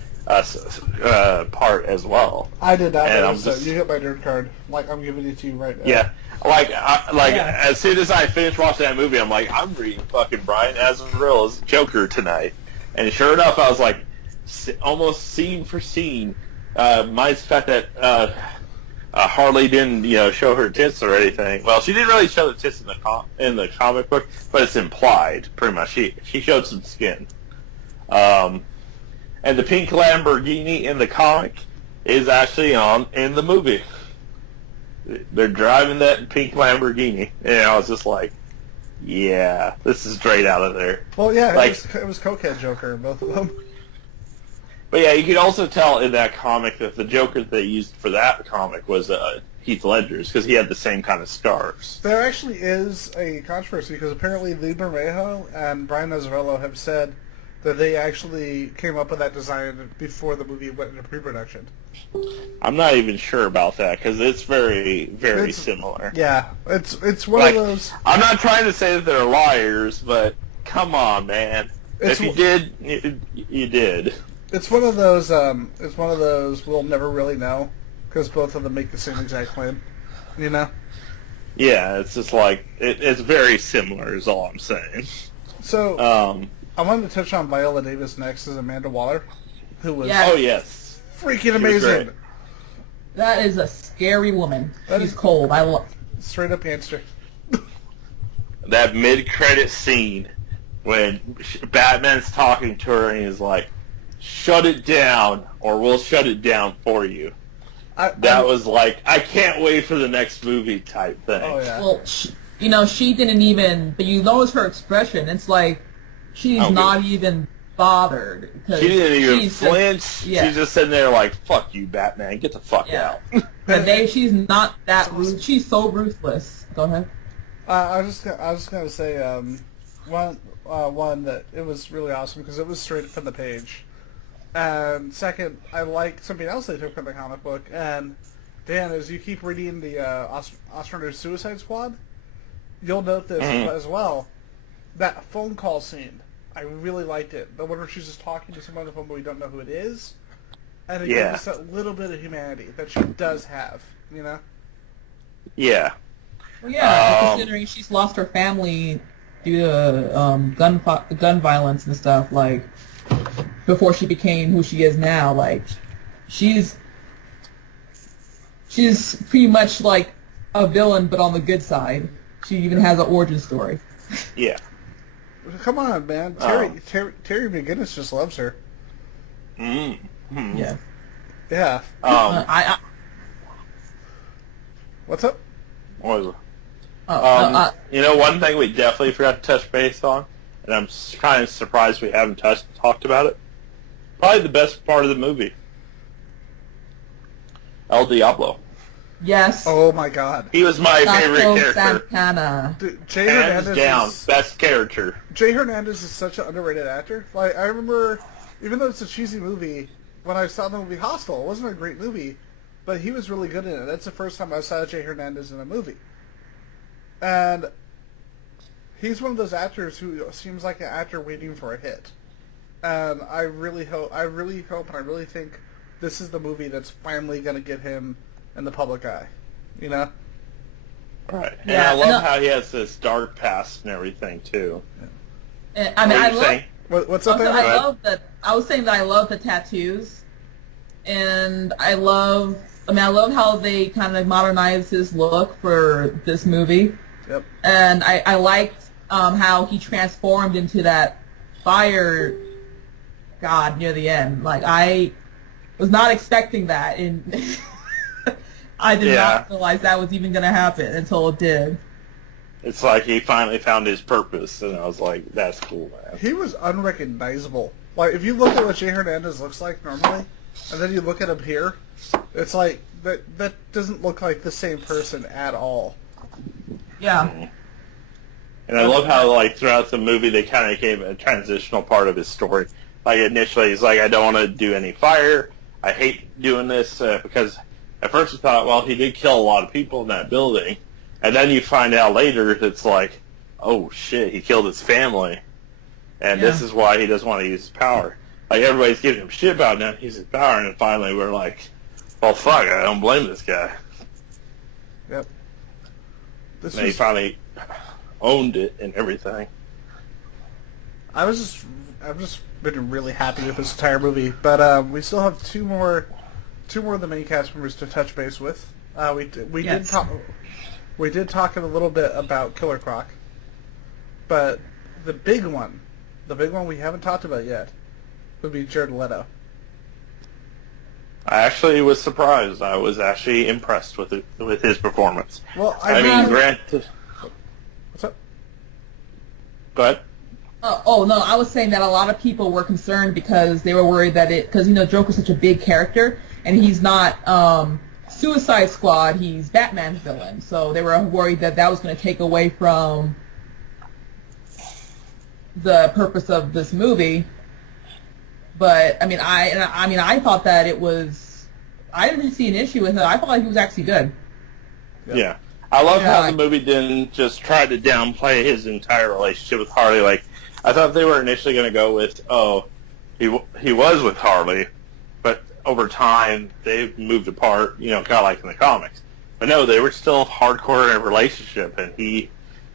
part as well. I did not And know, I'm so just- you get my nerd card. Like, I'm giving it to you right now. Yeah, Yeah. as soon as I finished watching that movie, I'm like, I'm reading fucking Brian Azzarello's Joker tonight, and sure enough, I was like, almost scene for scene. Minus the fact that Harley didn't, show her tits or anything. Well, she didn't really show the tits in the comic book, but it's implied pretty much. She showed some skin. And the pink Lamborghini in the comic is actually in the movie. They're driving that pink Lamborghini, and I was just like, yeah, this is straight out of there. Well, yeah, Like- it was Cokehead Joker, both of them. But yeah, you could also tell in that comic that the Joker that they used for that comic was Heath Ledger's, because he had the same kind of scars. There actually is a controversy, because apparently Lee Bermejo and Brian Azzarello have said that they actually came up with that design before the movie went into pre-production. I'm not even sure about that, because it's very, very It's- similar. Yeah, it's one Like, of those... I'm not trying to say that they're liars, but come on, man. It's- If you did, you did. It's one of those. It's one of those we'll never really know, because both of them make the same exact claim. You know. Yeah, it's just like, it's very similar is all I'm saying. So Oh, I wanted to touch on Viola Davis next as Amanda Waller, who was Yeah. yes. freaking was amazing. great. That is a scary woman. That She's is- cold. I love. Straight up gangster. That mid-credit scene when Batman's talking to her and he's like, "Shut it down, or we'll shut it down for you." That was like, I can't wait for the next movie type thing. Oh yeah. Well, she didn't even. But you notice her expression. It's like she's Oh, not even bothered. 'cause She didn't even she's flinch. Just, yeah. She's just sitting there like, "Fuck you, Batman. Get the fuck Yeah. out." But she's not that rude. She's so ruthless. Go ahead. I was just gonna say one that it was really awesome because it was straight from the page. And second, I like something else they took from the comic book. And Dan, as you keep reading the Ostrander's Suicide Squad, you'll note this as well. That phone call scene, I really liked it. The one where she's just talking to someone on the phone, but we don't know who it is. And it Yeah. gives us that little bit of humanity that she does have, you know? Yeah. Well, yeah, Um, considering she's lost her family due to gun violence and stuff, like before she became who she is now, like she's pretty much like a villain, but on the good side. She even has an origin story. Yeah. Come on, man. Terry McGinnis just loves her. Mm. Yeah. Yeah. I What's up? What was it? One thing we definitely forgot to touch base on, and I'm kind of surprised we haven't talked about it. Probably the best part of the movie, El Diablo. yes. Oh my God. He was my favorite Taco character, Santana. Dude, Jay hands Hernandez down, is, best character. Jay Hernandez is such an underrated actor. Like I remember, even though it's a cheesy movie, when I saw the movie Hostel, it wasn't a great movie, but he was really good in it. That's the first time I saw Jay Hernandez in a movie, and he's one of those actors who seems like an actor waiting for a hit. And I really hope, and I really think this is the movie that's finally going to get him in the public eye. You know? Right. And Yeah, I love and, how he has this dark past and everything too. I What mean, were I you love. saying? What's up there? I love that. I was saying that I love the tattoos, and I love how they kind of modernized his look for this movie. Yep. And I liked how he transformed into that fire god near the end. Like, I was not expecting that, and I did not realize that was even going to happen until it did. It's like he finally found his purpose, and I was like, that's cool, man. He was unrecognizable. Like, if you look at what Jay Hernandez looks like normally, and then you look at him here, it's like, that doesn't look like the same person at all. Yeah. And I love how, like, throughout the movie, they kind of gave a transitional part of his story. Like, initially, he's like, I don't want to do any fire. I hate doing this, because at first I thought, well, he did kill a lot of people in that building. And then you find out later, it's like, oh, shit, he killed his family. And this is why he doesn't want to use his power. Like, everybody's giving him shit about not using his power, and then finally we're like, well, fuck, I don't blame this guy. Yep. And he finally owned it and everything. I've just been really happy with this entire movie, but we still have two more of the main cast members to touch base with. We did talk a little bit about Killer Croc, but the big one we haven't talked about yet would be Jared Leto. I actually was surprised. I was actually impressed with his performance. Well, I mean, granted. What's up? But Oh no, I was saying that a lot of people were concerned because they were worried that because Joker's such a big character and he's not Suicide Squad, he's Batman's villain, so they were worried that was going to take away from the purpose of this movie. But I mean, I thought that it was. I didn't see an issue with it. I felt like it was actually good. Yeah. I love how the movie didn't just try to downplay his entire relationship with Harley. Like, I thought they were initially going to go with, he was with Harley, but over time they've moved apart, kind of like in the comics. But no, they were still hardcore in a relationship, and he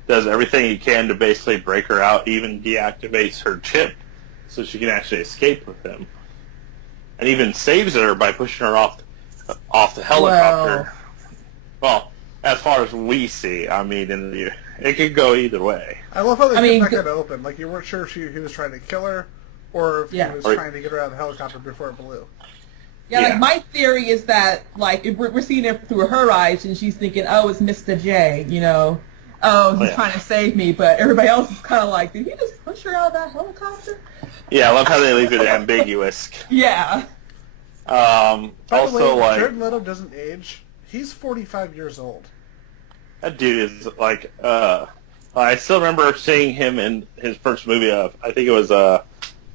does everything he can to basically break her out, even deactivates her chip so she can actually escape with him. And even saves her by pushing her off the helicopter. Well, as far as we see, I mean, it could go either way. I love how they kept that kind of open. Like, you weren't sure if he was trying to kill her or if he was trying to get her out of the helicopter before it blew. Yeah, like, my theory is that, like, if we're seeing it through her eyes, and she's thinking, oh, it's Mr. J, he's trying to save me, but everybody else is kind of like, did he just push her out of that helicopter? Yeah, I love how they leave it ambiguous. Yeah. By also, the way, like, Jared Leto doesn't age. He's 45 years old. That dude is, like, I still remember seeing him in his first movie, I think it was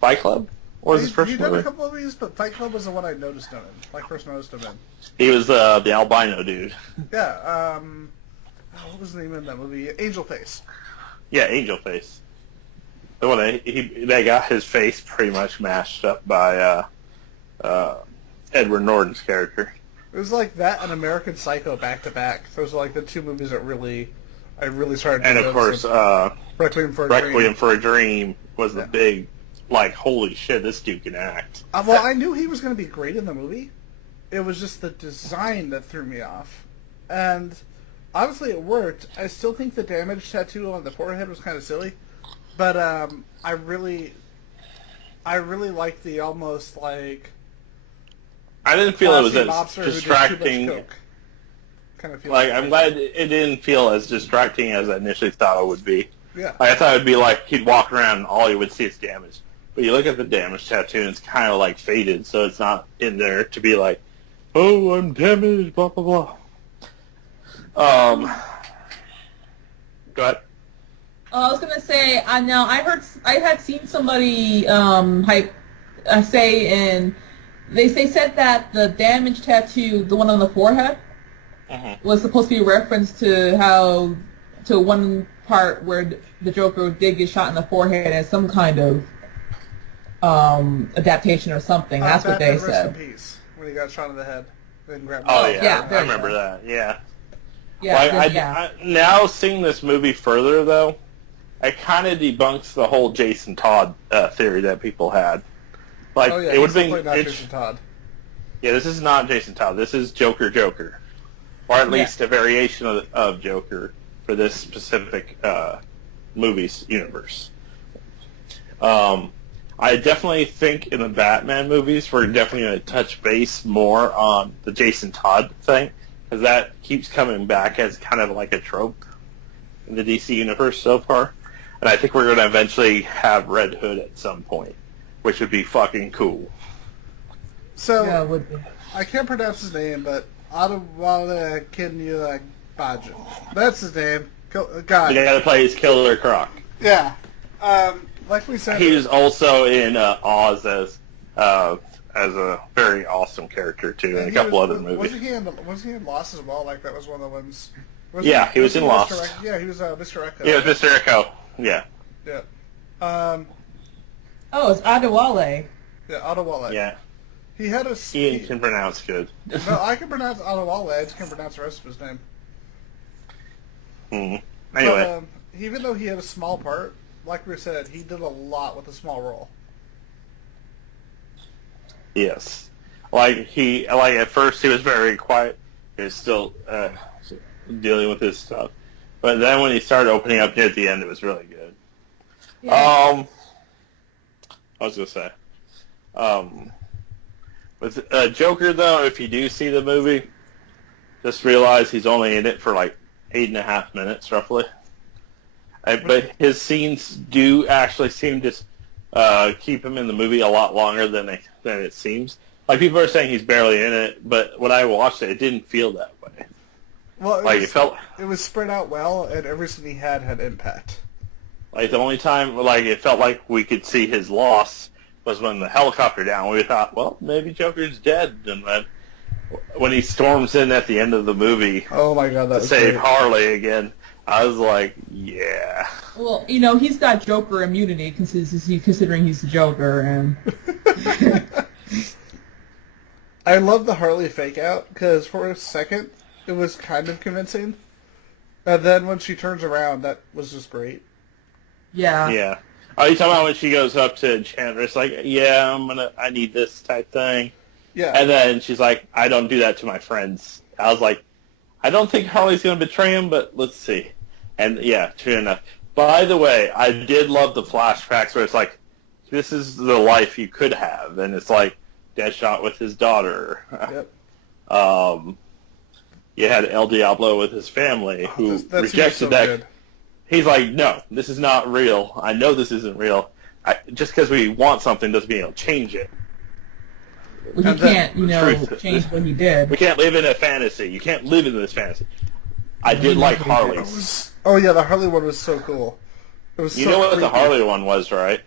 Fight Club. What was his first movie? He's done a couple of movies, but Fight Club was the one I noticed him in. First noticed him in. He was the albino dude. Yeah, what was the name of that movie? Angel Face. Yeah, Angel Face. The one they got his face pretty much mashed up by Edward Norton's character. It was like that and American Psycho back to back. Those are like the two movies that I really started to And of course, Requiem for a Dream was the big, like, holy shit, this dude can act. Well, I knew he was going to be great in the movie. It was just the design that threw me off. And honestly, it worked. I still think the damage tattoo on the forehead was kind of silly. But I really liked the almost like... I didn't feel it was as distracting. Kind of feel like, I'm glad it didn't feel as distracting as I initially thought it would be. Yeah. Like, I thought it would be like he'd walk around and all you would see is damage. But you look at the damage tattoo and it's kind of like faded, so it's not in there to be like, oh, I'm damaged, blah, blah, blah. Go ahead. I was gonna say, I had seen somebody say in. They said that the damage tattoo, the one on the forehead, was supposed to be a reference to one part where the Joker did get shot in the forehead as some kind of adaptation or something. That's what they said. Rest in peace, when he got shot in the head. Yeah, I remember that. Yeah. Yeah. Now seeing this movie further, though, it kind of debunks the whole Jason Todd theory that people had. Like, it would have been not Jason Todd. Yeah, this is not Jason Todd. This is Joker, or at least a variation of Joker for this specific movie's universe. I definitely think in the Batman movies we're definitely going to touch base more on the Jason Todd thing, because that keeps coming back as kind of like a trope in the DC universe so far. And I think we're going to eventually have Red Hood at some point, which would be fucking cool. So, Yeah, it would be. I can't pronounce his name, but Adewale Kenya Bajan. That's his name. The God. guy that plays Killer Croc. Yeah. Like we said, He was also in Oz as a very awesome character too, and a couple other movies. Was he in Lost as well? Like that was one of the ones. Yeah, he was in Mr. Lost. Yeah, he was Mr. Echo. Yeah, it was Mr. Echo. Yeah. Yeah. Oh, it's Adewale. Yeah, Adewale. Yeah. He had a. Ian can pronounce good. No, I can pronounce Adewale. I just can't pronounce the rest of his name. Anyway. But, even though he had a small part, like we said, he did a lot with a small role. Yes. Like at first he was very quiet. He was still dealing with his stuff. But then when he started opening up near the end, it was really good. Yeah. I was going to say. With Joker, though, if you do see the movie, just realize he's only in it for like 8.5 minutes, roughly. But his scenes do actually seem to keep him in the movie a lot longer than it seems. Like, people are saying he's barely in it, but when I watched it, it didn't feel that way. Well, it was spread out well, and every scene he had impact. Like, the only time, like, it felt like we could see his loss was when the helicopter down. We thought, well, maybe Joker's dead. And then when he storms in at the end of the movie Oh my God, that to was save great. Harley again, I was like, yeah. Well, he's got Joker immunity considering he's the Joker, and I love the Harley fake out because for a second it was kind of convincing, and then when she turns around, that was just great. yeah. Yeah. Are you talking about when she goes up to Enchantress, like, yeah, I need this type thing? Yeah, And then she's like, I don't do that to my friends. I was like, I don't think Harley's going to betray him, but let's see. And yeah, true enough. By the way, I did love the flashbacks where it's like, this is the life you could have. And it's like Deadshot with his daughter. Yep. You had El Diablo with his family who That seems rejected so that. good. He's like, no, this is not real. I know this isn't real. Just because we want something doesn't mean it'll change it. Well, he And then- can't, Truth. change what he did. We can't live in a fantasy. You can't live in this fantasy. I did like Harley's. Oh yeah, the Harley one was so cool. It was. You so know what the creepy. Harley one was, right?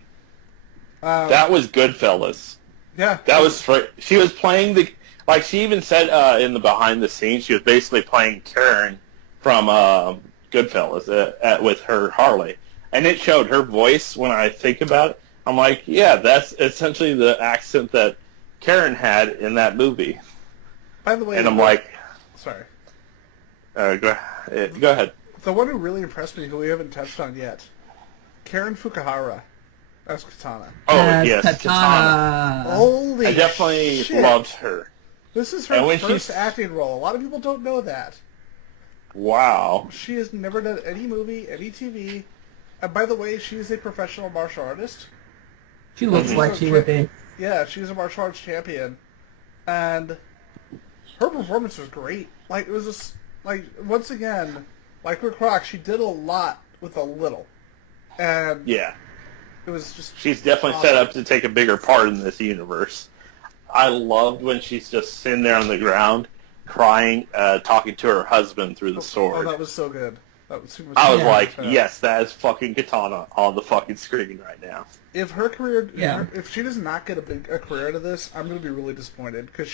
That was Goodfellas. Yeah. That was straight. She was playing the, like she even said in the behind the scenes, she was basically playing Karen from Goodfellas with her Harley, and it showed her voice. When I think about it, I'm like, yeah, that's essentially the accent that Karen had in that movie. By the way, And I'm like, sorry. go ahead. The one who really impressed me, who we haven't touched on yet, Karen Fukuhara as Katana. Oh As yes, Katana. Holy I definitely shit. loved her. This is her And when first she's- acting role. A lot of people don't know that. Wow. She has never done any movie, any TV. And by the way, she is a professional martial artist. She looks like she would be. Yeah, she's a martial arts champion. And her performance was great. Like, it was just, like, once again, like with Croc, she did a lot with a little. And Yeah. it was just... She's definitely set up to take a bigger part in this universe. I loved when she's just sitting there on the ground, crying, talking to her husband through the sword. Oh, that was so good. That was super I was Yeah. like, yes, that is fucking Katana on the fucking screen right now. If her career, Yeah. if she does not get a career out of this, I'm going to be really disappointed because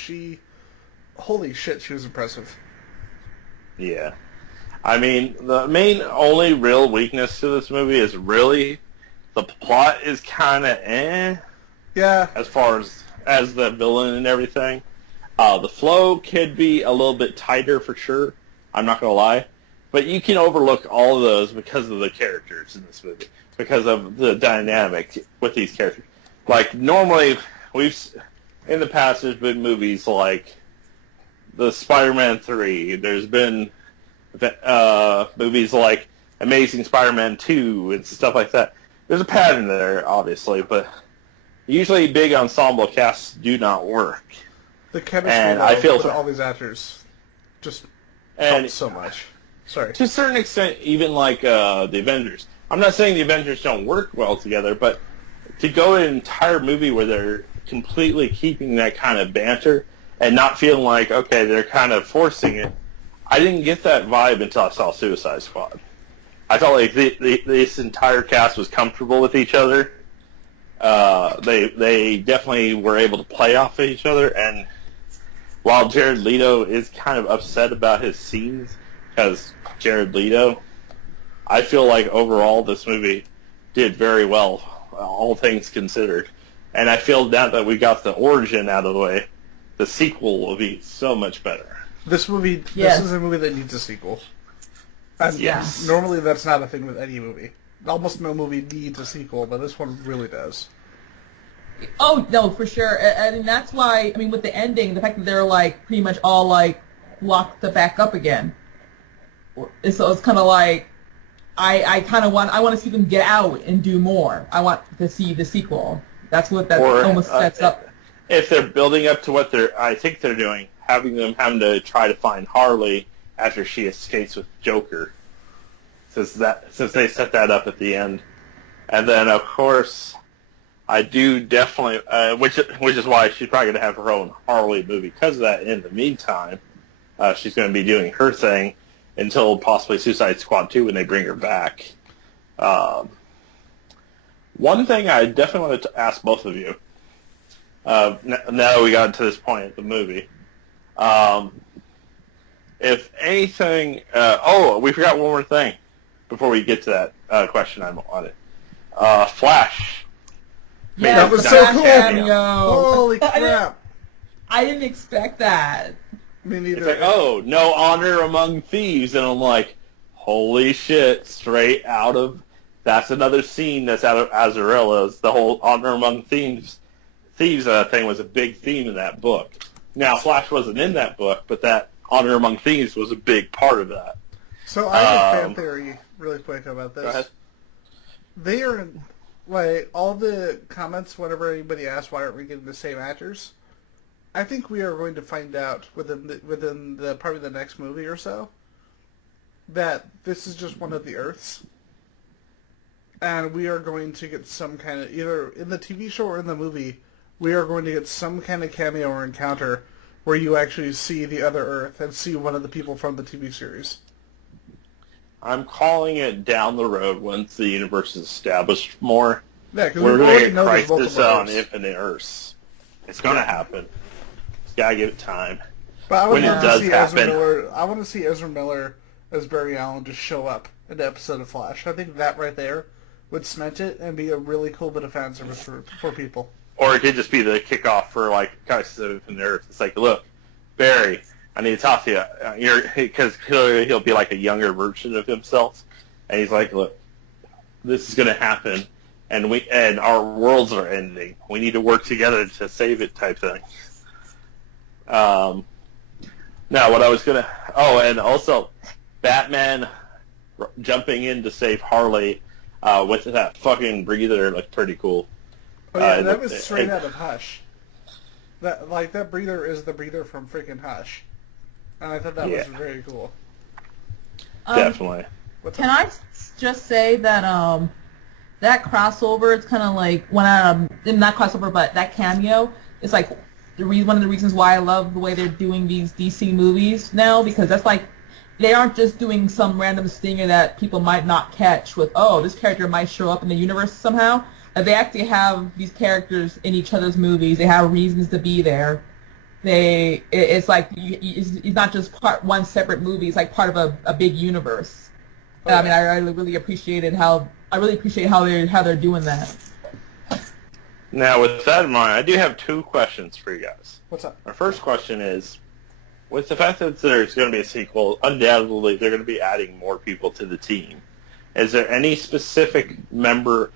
holy shit, she was impressive. Yeah. I mean, the main only real weakness to this movie is really the plot is kind of Yeah, as far as the villain and everything. The flow could be a little bit tighter for sure. I'm not going to lie. But you can overlook all of those because of the characters in this movie, because of the dynamic with these characters. Like, normally, in the past, there's been movies like the Spider-Man 3. There's been movies like Amazing Spider-Man 2 and stuff like that. there's a pattern there, obviously, but usually big ensemble casts do not work. The chemistry And though, I feel with for- all these actors just And helps so much. Sorry. to a certain extent, even like the Avengers. I'm not saying the Avengers don't work well together, but to go an entire movie where they're completely keeping that kind of banter and not feeling like, okay, they're kind of forcing it, I didn't get that vibe until I saw Suicide Squad. I felt like this entire cast was comfortable with each other. They definitely were able to play off of each other, and while Jared Leto is kind of upset about his scenes, because Jared Leto, I feel like overall this movie did very well, all things considered. And I feel now that we got the origin out of the way, the sequel will be so much better. This movie, Yes. this is a movie that needs a sequel. And Yes. normally that's not a thing with any movie. Almost no movie needs a sequel, but this one really does. Oh no, for sure, and that's why. I mean, with the ending, the fact that they're like pretty much all like locked back up again. So it's kind of like I want to see them get out and do more. I want to see the sequel. That's what that almost sets up. If they're building up to what I think they're doing, having to try to find Harley after she escapes with Joker, since they set that up at the end, and then of course I do definitely, which is why she's probably going to have her own Harley movie because of that. In the meantime, she's going to be doing her thing until possibly Suicide Squad 2 when they bring her back. One thing I definitely wanted to ask both of you, now that we got to this point of the movie, if anything, we forgot one more thing before we get to that question I wanted. Flash. Yeah, That was the so Flash cool. cameo. Holy crap! I didn't expect that. Me neither. It's like, oh, no honor among thieves, and I'm like, holy shit, straight out of, that's another scene that's out of Azarella's. The whole honor among thieves thing was a big theme in that book. Now, Flash wasn't in that book, but that honor among thieves was a big part of that. So I have a fan theory, really quick, about this. Go ahead. They are, like, all the comments whenever anybody asks why aren't we getting the same actors, I think we are going to find out within the probably the next movie or so that this is just one of the Earths, and we are going to get some kind of, either in the TV show or in the movie, we are going to get some kind of cameo or encounter where you actually see the other Earth and see one of the people from the TV series. I'm calling it down the road once the universe is established more. Yeah, because We're we going already to know get there's Crisis multiple on Earths. Infinite Earths. It's going to happen. Just got to give it time. But I when would it love to does see happen. Ezra Miller. I want to see Ezra Miller as Barry Allen just show up in the episode of Flash. I think that right there would cement it and be a really cool bit of fan service for people. Or it could just be the kickoff for, like, Crisis on Infinite Earths. It's like, look, Barry, I need to talk to you. Because he'll be like a younger version of himself. And he's like, look, this is going to happen. And our worlds are ending. We need to work together to save it, type thing. Now, what I was gonna, and also, Batman jumping in to save Harley with that fucking breather looked pretty cool. Oh yeah, that was straight out of Hush. That breather is the breather from freaking Hush, and I thought that was very cool. Definitely. Can I just say that that crossover, it's kind of like when not crossover, but that cameo, it's like one of the reasons why I love the way they're doing these DC movies now, because that's like they aren't just doing some random stinger that people might not catch with, oh, this character might show up in the universe somehow. They actually have these characters in each other's movies. They have reasons to be there. It's like it's not just one separate movie. It's like part of a big universe. I mean, I really appreciate how they're doing that. Now, with that in mind, I do have two questions for you guys. What's up? Our first question is, with the fact that there's going to be a sequel, undoubtedly they're going to be adding more people to the team. Is there any specific member,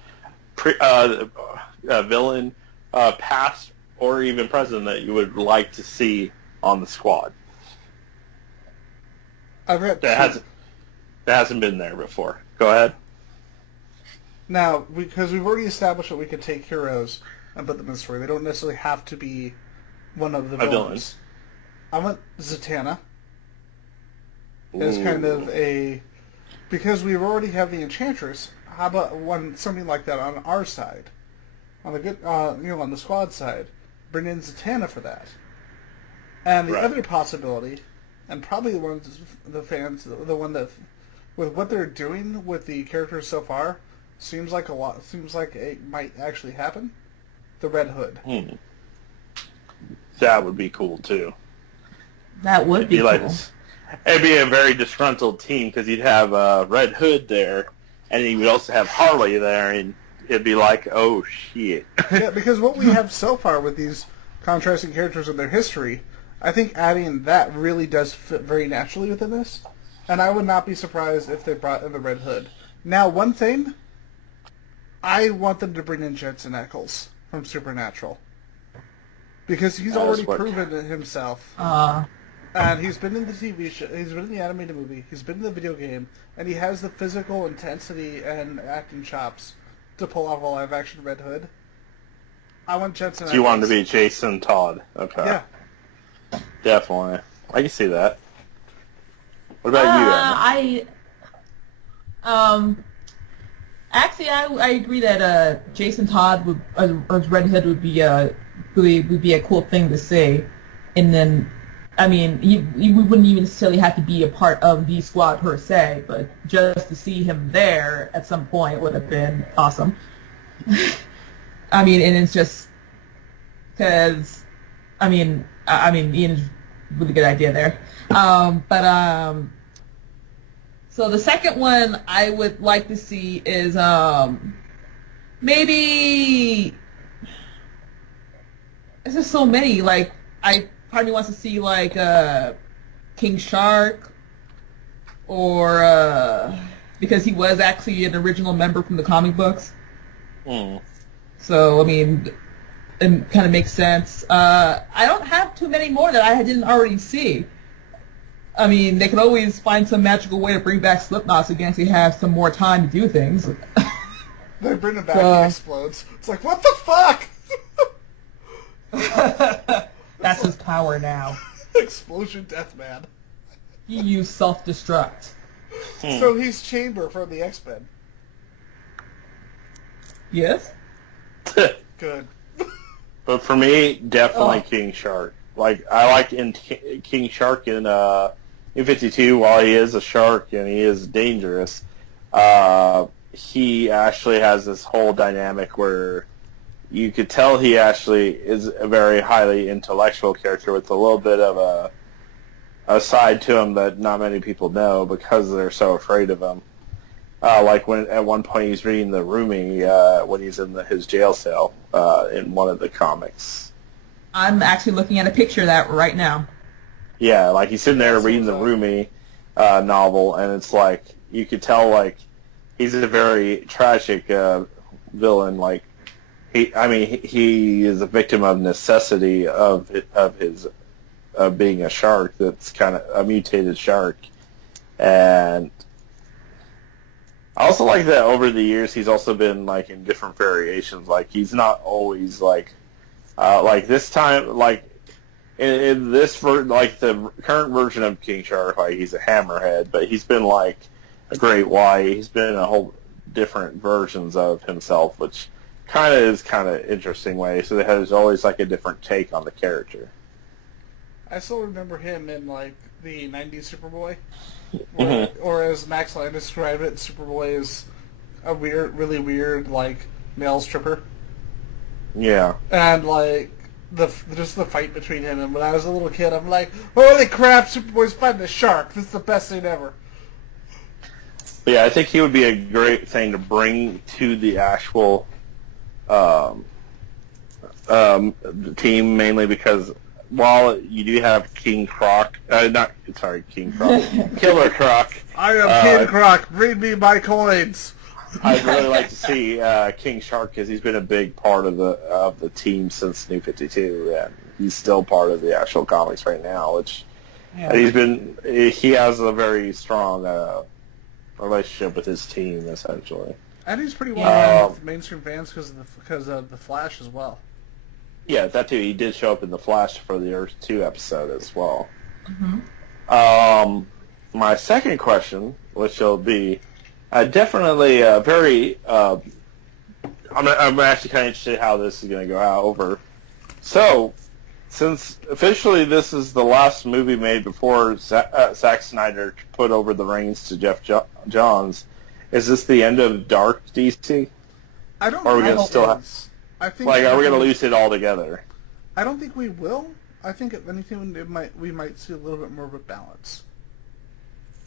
villain, past or even present, that you would like to see on the squad? I've got That hasn't been there before. Go ahead. Now, because we've already established that we can take heroes and put them in the story. They don't necessarily have to be one of the villains. I want Zatanna as kind of a... Because we already have the Enchantress, how about something like that on our side? On the good, on the squad side. Bring in Zatanna for that. And the other possibility, and probably the one that, with what they're doing with the characters so far, seems like it might actually happen. The Red Hood. That would be cool too. That would be cool. It'd be a very disgruntled team because you'd have Red Hood there, and you would also have Harley there, and it'd be like, oh shit. Yeah, because what we have so far with these contrasting characters and their history, I think adding that really does fit very naturally within this. And I would not be surprised if they brought in the Red Hood. Now, one thing, I want them to bring in Jensen Ackles from Supernatural. Because he's already proven it himself. And he's been in the TV show, he's been in the animated movie, he's been in the video game, and he has the physical intensity and acting chops to pull off a live-action Red Hood. I want Jensen Ackles. You want him to be Jason Todd. Okay. Yeah. Definitely. I can see that. What about you, Anna? Actually, I agree that Jason Todd as Red Hood would be a cool thing to see, and then, I mean, we wouldn't even necessarily have to be a part of the squad per se, but just to see him there at some point would have been awesome. I mean, and it's just because, Ian's really good idea there. So the second one I would like to see is maybe there's just so many. Like, part of me wants to see like King Shark, or because he was actually an original member from the comic books. So I mean, it kind of makes sense. I don't have too many more that I didn't already see. I mean, they could always find some magical way to bring back Slipknot again if they have some more time to do things. They bring him back, he explodes. It's like, what the fuck? That's his power now. Explosion Deathman. He used self-destruct. So he's Chamber from the X-Men. Yes? Good. But for me, definitely King Shark. Like, I like King Shark in 52, while he is a shark and he is dangerous, he actually has this whole dynamic where you could tell he actually is a very highly intellectual character with a little bit of a side to him that not many people know because they're so afraid of him. Like when at one point he's reading The Roomie when he's in his jail cell in one of the comics. I'm actually looking at a picture of that right now. Yeah, like he's sitting there reading the Roomie novel, and it's like you could tell like he's a very tragic villain. Like he is a victim of necessity of being a shark that's kind of a mutated shark, and I also like that over the years he's also been like in different variations. Like he's not always like this time, like in this like the current version of King Shark, like he's a hammerhead, but he's been like a great white. He's been a whole different versions of himself, which is kind of interesting way. So there's always like a different take on the character. I still remember him in like the '90s Superboy, Mm-hmm. or as Max Landis described it, Superboy is a really weird like male stripper. Yeah. And like just the fight between him and when I was a little kid, I'm like, holy crap, Superboy's fighting a shark. This is the best thing ever. But yeah, I think he would be a great thing to bring to the actual team, mainly because while you do have King Croc, Killer Croc. I am King Croc. Bring me my coins. I'd really like to see King Shark because he's been a big part of the team since New 52, and he's still part of the actual comics right now. He has a very strong relationship with his team, essentially. And he's pretty well known with mainstream fans because of the Flash as well. Yeah, that too. He did show up in the Flash for the Earth 2 episode as well. Mm-hmm. My second question, which will be definitely very. I'm actually kind of interested how this is going to go out over. So, since officially this is the last movie made before Zack Snyder put over the reins to Jeff Johns, is this the end of Dark DC? I don't. Or are we I going to hope still it have? is. I think. Like, are we going to lose it altogether? I don't think we will. I think if anything, we might see a little bit more of a balance.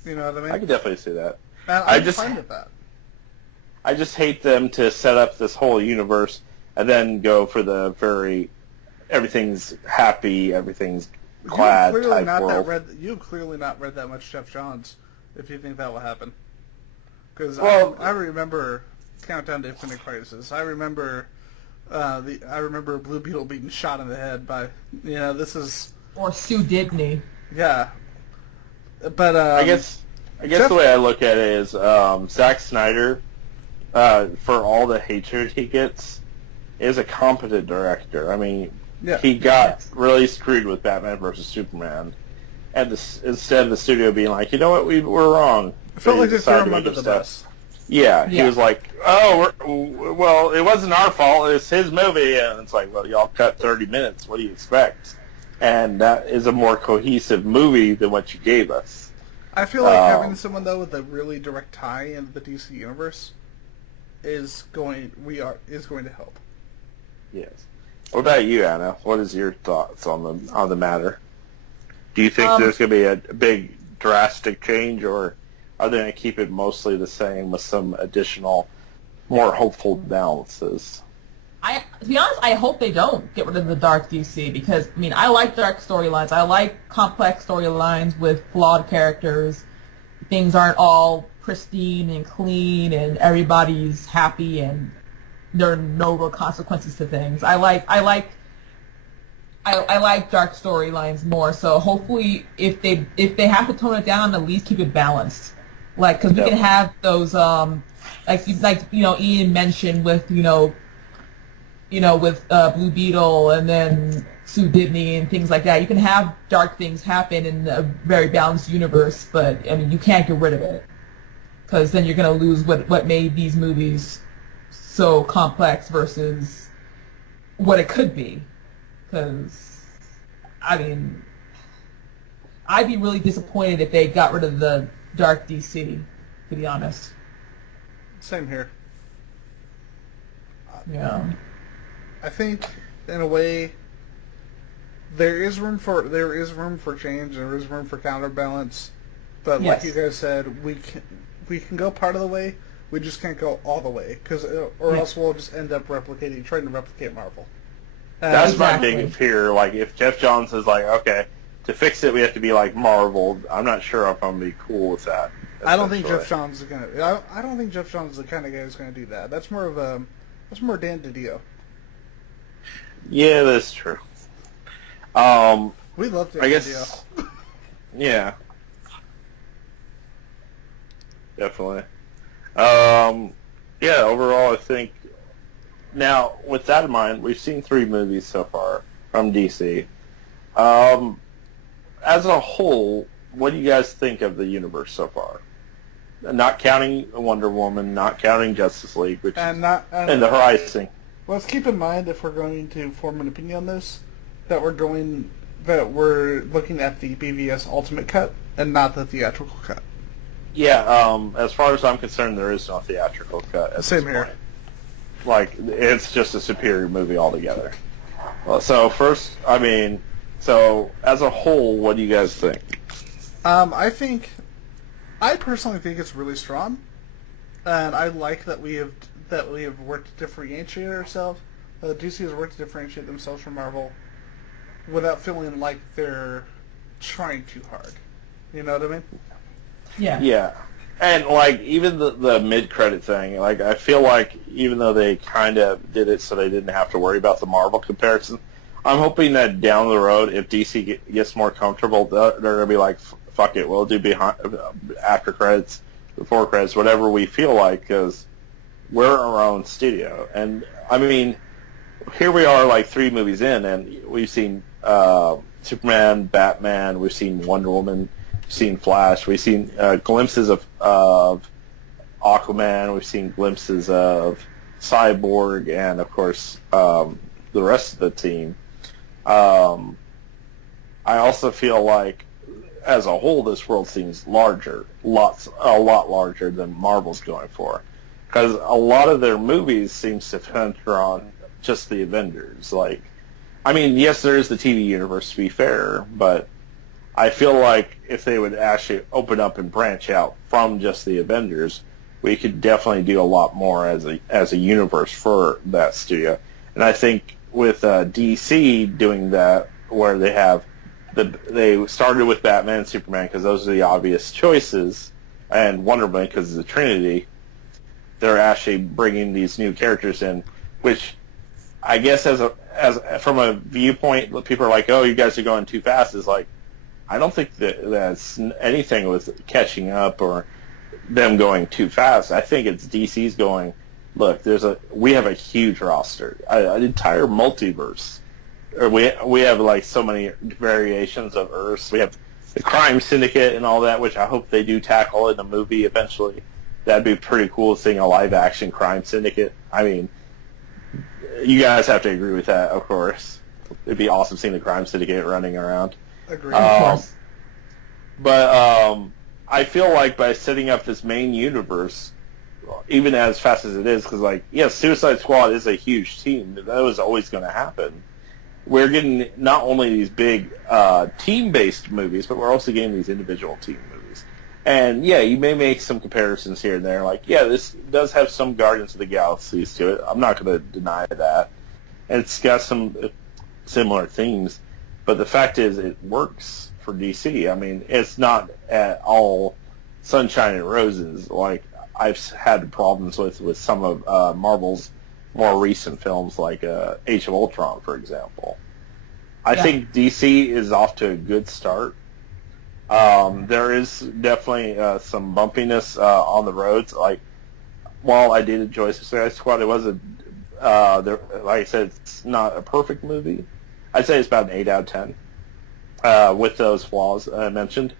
You know what I mean? I could definitely see that. And I'm fine with that. I just hate them to set up this whole universe and then go for the very everything's happy, everything's glad type world. You've clearly not read that much Jeff Johns if you think that will happen. Because I remember Countdown to Infinite Crisis. I remember Blue Beetle being shot in the head by, this is... Or Sue Dibney. Yeah. But, I guess the way I look at it is Zack Snyder, for all the hatred he gets, is a competent director. I mean, he got really screwed with Batman vs. Superman. And instead of the studio being like, you know what, we're wrong. I felt like they threw him under the bus. Yeah, he was like, well, it wasn't our fault, it's his movie. And it's like, well, y'all cut 30 minutes, what do you expect? And that is a more cohesive movie than what you gave us. I feel like having someone, though, with a really direct tie into the DC universe is going to help. Yes. What about you, Anna? What is your thoughts on the matter? Do you think there's going to be a big drastic change, or are they going to keep it mostly the same with some additional, more hopeful balances? To be honest, I hope they don't get rid of the dark DC because, I mean, I like dark storylines. I like complex storylines with flawed characters. Things aren't all pristine and clean and everybody's happy and there are no real consequences to things. I like dark storylines more. So hopefully, if they have to tone it down, at least keep it balanced. Like, because we can have those Ian mentioned with with Blue Beetle and then Sue Dibney and things like that. You can have dark things happen in a very balanced universe, but I mean you can't get rid of it because then you're going to lose what made these movies so complex versus what it could be. Because I mean, I'd be really disappointed if they got rid of the dark DC, to be honest. Same here. Yeah. I think, in a way, there is room for change. There is room for counterbalance, but like you guys said, we can go part of the way. We just can't go all the way, or else we'll just end up trying to replicate Marvel. That's my big fear. Like, if Jeff Johns is like, okay, to fix it, we have to be like Marvel. I'm not sure if I'm gonna be cool with that. I don't think Jeff Johns is gonna. I don't think Jeff Johns is the kind of guy who's gonna do that. That's more Dan DiDio. Yeah, that's true. We love Dan I guess. DiDio. Yeah. Definitely. Yeah, overall, I think. Now, with that in mind, we've seen 3 movies so far from DC. As a whole, what do you guys think of the universe so far? Not counting Wonder Woman, not counting Justice League, which and the Horizon. Let's keep in mind, if we're going to form an opinion on this, that we're looking at the BVS Ultimate Cut and not the theatrical cut. Yeah, as far as I'm concerned, there is no theatrical cut. Same here. Like, it's just a superior movie altogether. So as a whole, what do you guys think? I personally think it's really strong, and I like that we have worked to differentiate ourselves. DC has worked to differentiate themselves from Marvel without feeling like they're trying too hard. You know what I mean? Yeah. Yeah. And, like, even the mid-credit thing, like, I feel like even though they kind of did it so they didn't have to worry about the Marvel comparison, I'm hoping that down the road, if DC gets more comfortable, they're going to be like, fuck it, we'll do after credits, before credits, whatever we feel like, because we're our own studio. And, I mean, here we are like 3 movies in, and we've seen Superman, Batman, we've seen Wonder Woman, we've seen Flash, we've seen glimpses of Aquaman, we've seen glimpses of Cyborg, and, of course, the rest of the team. I also feel like, as a whole, this world seems larger, a lot larger than Marvel's going for, because a lot of their movies seems to center on just the Avengers. Like, I mean, yes, there is the TV universe, to be fair, but I feel like if they would actually open up and branch out from just the Avengers, we could definitely do a lot more as a universe for that studio. And I think with DC doing that, where they started with Batman and Superman because those are the obvious choices, and Wonder Woman because it's the Trinity. They're actually bringing these new characters in, which I guess as from a viewpoint, people are like, "Oh, you guys are going too fast." Is like, I don't think that's anything with catching up or them going too fast. I think it's DC's going, look, we have a huge roster, an entire multiverse. Or we have like so many variations of Earths. We have the Crime Syndicate and all that, which I hope they do tackle in a movie eventually. That'd be pretty cool, seeing a live-action Crime Syndicate. I mean, you guys have to agree with that, of course. It'd be awesome seeing the Crime Syndicate running around. Agreed. But I feel like by setting up this main universe, even as fast as it is, because, like, yes, Suicide Squad is a huge team. That was always going to happen. We're getting not only these big team-based movies, but we're also getting these individual team movies. And, yeah, you may make some comparisons here and there. Like, yeah, this does have some Guardians of the Galaxies to it. I'm not going to deny that. And it's got some similar themes. But the fact is, it works for DC. I mean, it's not at all sunshine and roses like I've had problems with some of Marvel's more recent films, like Age of Ultron, for example. I think DC is off to a good start. There is definitely some bumpiness on the roads. Like, while I did enjoy Suicide Squad, it wasn't, like I said, it's not a perfect movie. I'd say it's about an 8 out of 10 with those flaws I mentioned.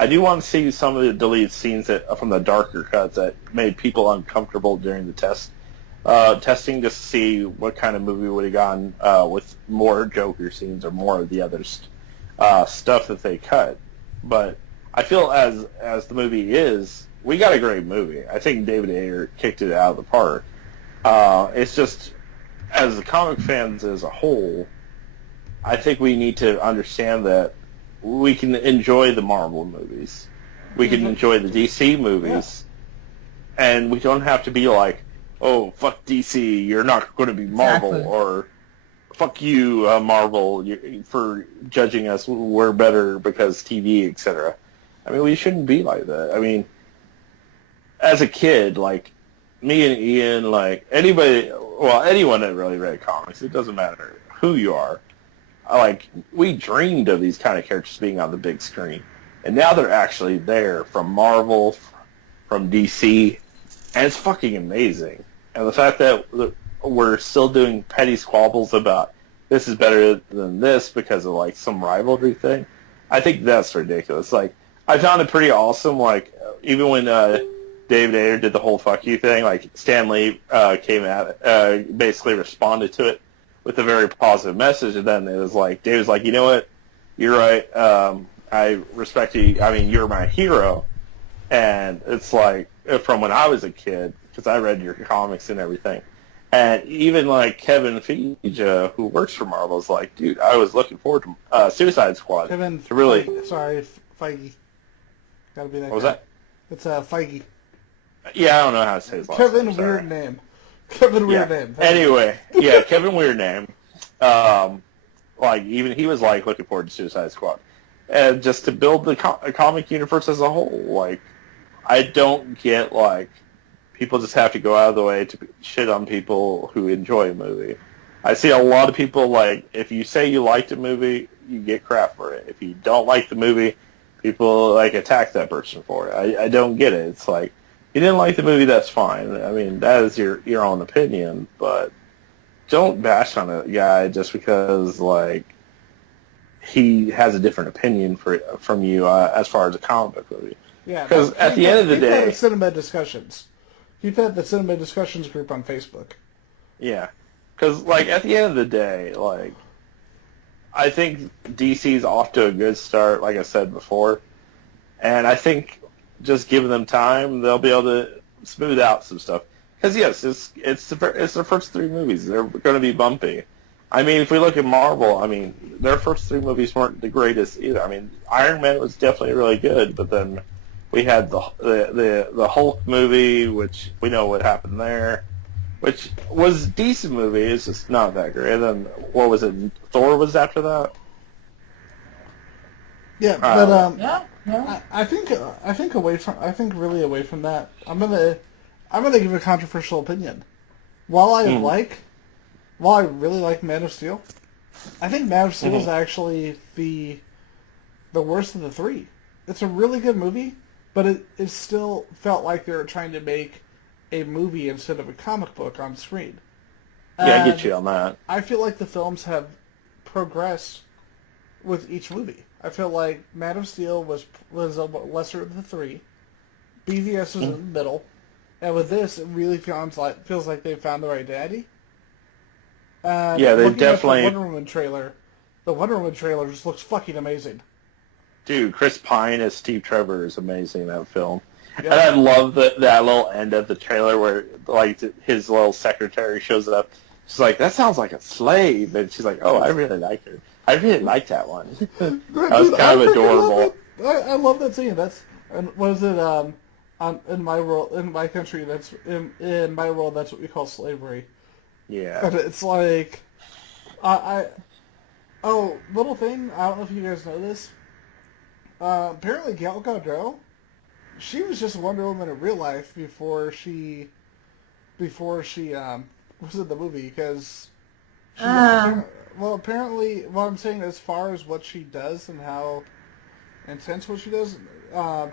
I do want to see some of the deleted scenes from the darker cuts that made people uncomfortable during the testing, just to see what kind of movie would have gone with more Joker scenes or more of the other stuff that they cut. But I feel as the movie is, we got a great movie. I think David Ayer kicked it out of the park. It's just, as the comic fans as a whole, I think we need to understand that we can enjoy the Marvel movies. We can enjoy the DC movies. Yeah. And we don't have to be like, oh, fuck DC, you're not going to be Marvel, exactly. Or fuck you, Marvel, for judging us, we're better because TV, etc. I mean, we shouldn't be like that. I mean, as a kid, like, me and Ian, like, anyone that really read comics, it doesn't matter who you are, like, we dreamed of these kind of characters being on the big screen. And now they're actually there, from Marvel, from DC, and it's fucking amazing. And the fact that we're still doing petty squabbles about this is better than this because of, like, some rivalry thing, I think that's ridiculous. Like, I found it pretty awesome, like, even when David Ayer did the whole fuck you thing, like, Stan Lee came at it, basically responded to it with a very positive message, and then it was like, David's like, you know what, you're right, I respect you, I mean, you're my hero. And it's like, from when I was a kid, because I read your comics and everything, and even like Kevin Feige, who works for Marvel, is like, dude, I was looking forward to Suicide Squad. Kevin, to really, Feige. Gotta be that. What was guy. that? It's Feige. Yeah, I don't know how to say his last Kevin, name. weird name. Kevin, weird name. Anyway, yeah, Kevin, weird name. Like, even he was like looking forward to Suicide Squad, and just to build the comic universe as a whole. Like, I don't get, like, people just have to go out of the way to shit on people who enjoy a movie. I see a lot of people, like, if you say you liked a movie, you get crap for it. If you don't like the movie, people, like, attack that person for it. I don't get it. It's like, you didn't like the movie, that's fine. I mean, that is your own opinion, but don't bash on a guy just because like he has a different opinion from you as far as a comic book movie. Yeah, because at the end of the day, the Cinema Discussions. Keep that the Cinema Discussions group on Facebook. Yeah, because like at the end of the day, like I think DC's off to a good start, like I said before, and I think just giving them time, they'll be able to smooth out some stuff. Because yes, it's their first three movies. They're going to be bumpy. I mean, if we look at Marvel, I mean, their first three movies weren't the greatest either. I mean, Iron Man was definitely really good, but then we had the Hulk movie, which we know what happened there, which was a decent movie. It's just not that great. And then what was it? Thor was after that. Yeah, but Yeah. I think away from that, I'm gonna give a controversial opinion. While I really like Man of Steel, I think Man of Steel is actually the worst of the three. It's a really good movie, but it still felt like they were trying to make a movie instead of a comic book on screen. Yeah, I get you on that. I feel like the films have progressed with each movie. I feel like Man of Steel was a lesser of the three. BVS was in the middle. And with this, it really feels like they found their identity. Yeah, they definitely. The Wonder Woman trailer just looks fucking amazing. Dude, Chris Pine as Steve Trevor is amazing in that film. Yeah. And I love that little end of the trailer where like his little secretary shows up. She's like, "That sounds like a slave," and she's like, "Oh, I really like her. I really like that one." That was kind of adorable. I love that scene. What is it? In my country, in my world, that's what we call slavery. Yeah. And it's like, little thing. I don't know if you guys know this. Apparently, Gal Gadot, she was just Wonder Woman in real life before she was in the movie because. Well, apparently, what I'm saying as far as what she does and how intense what she does,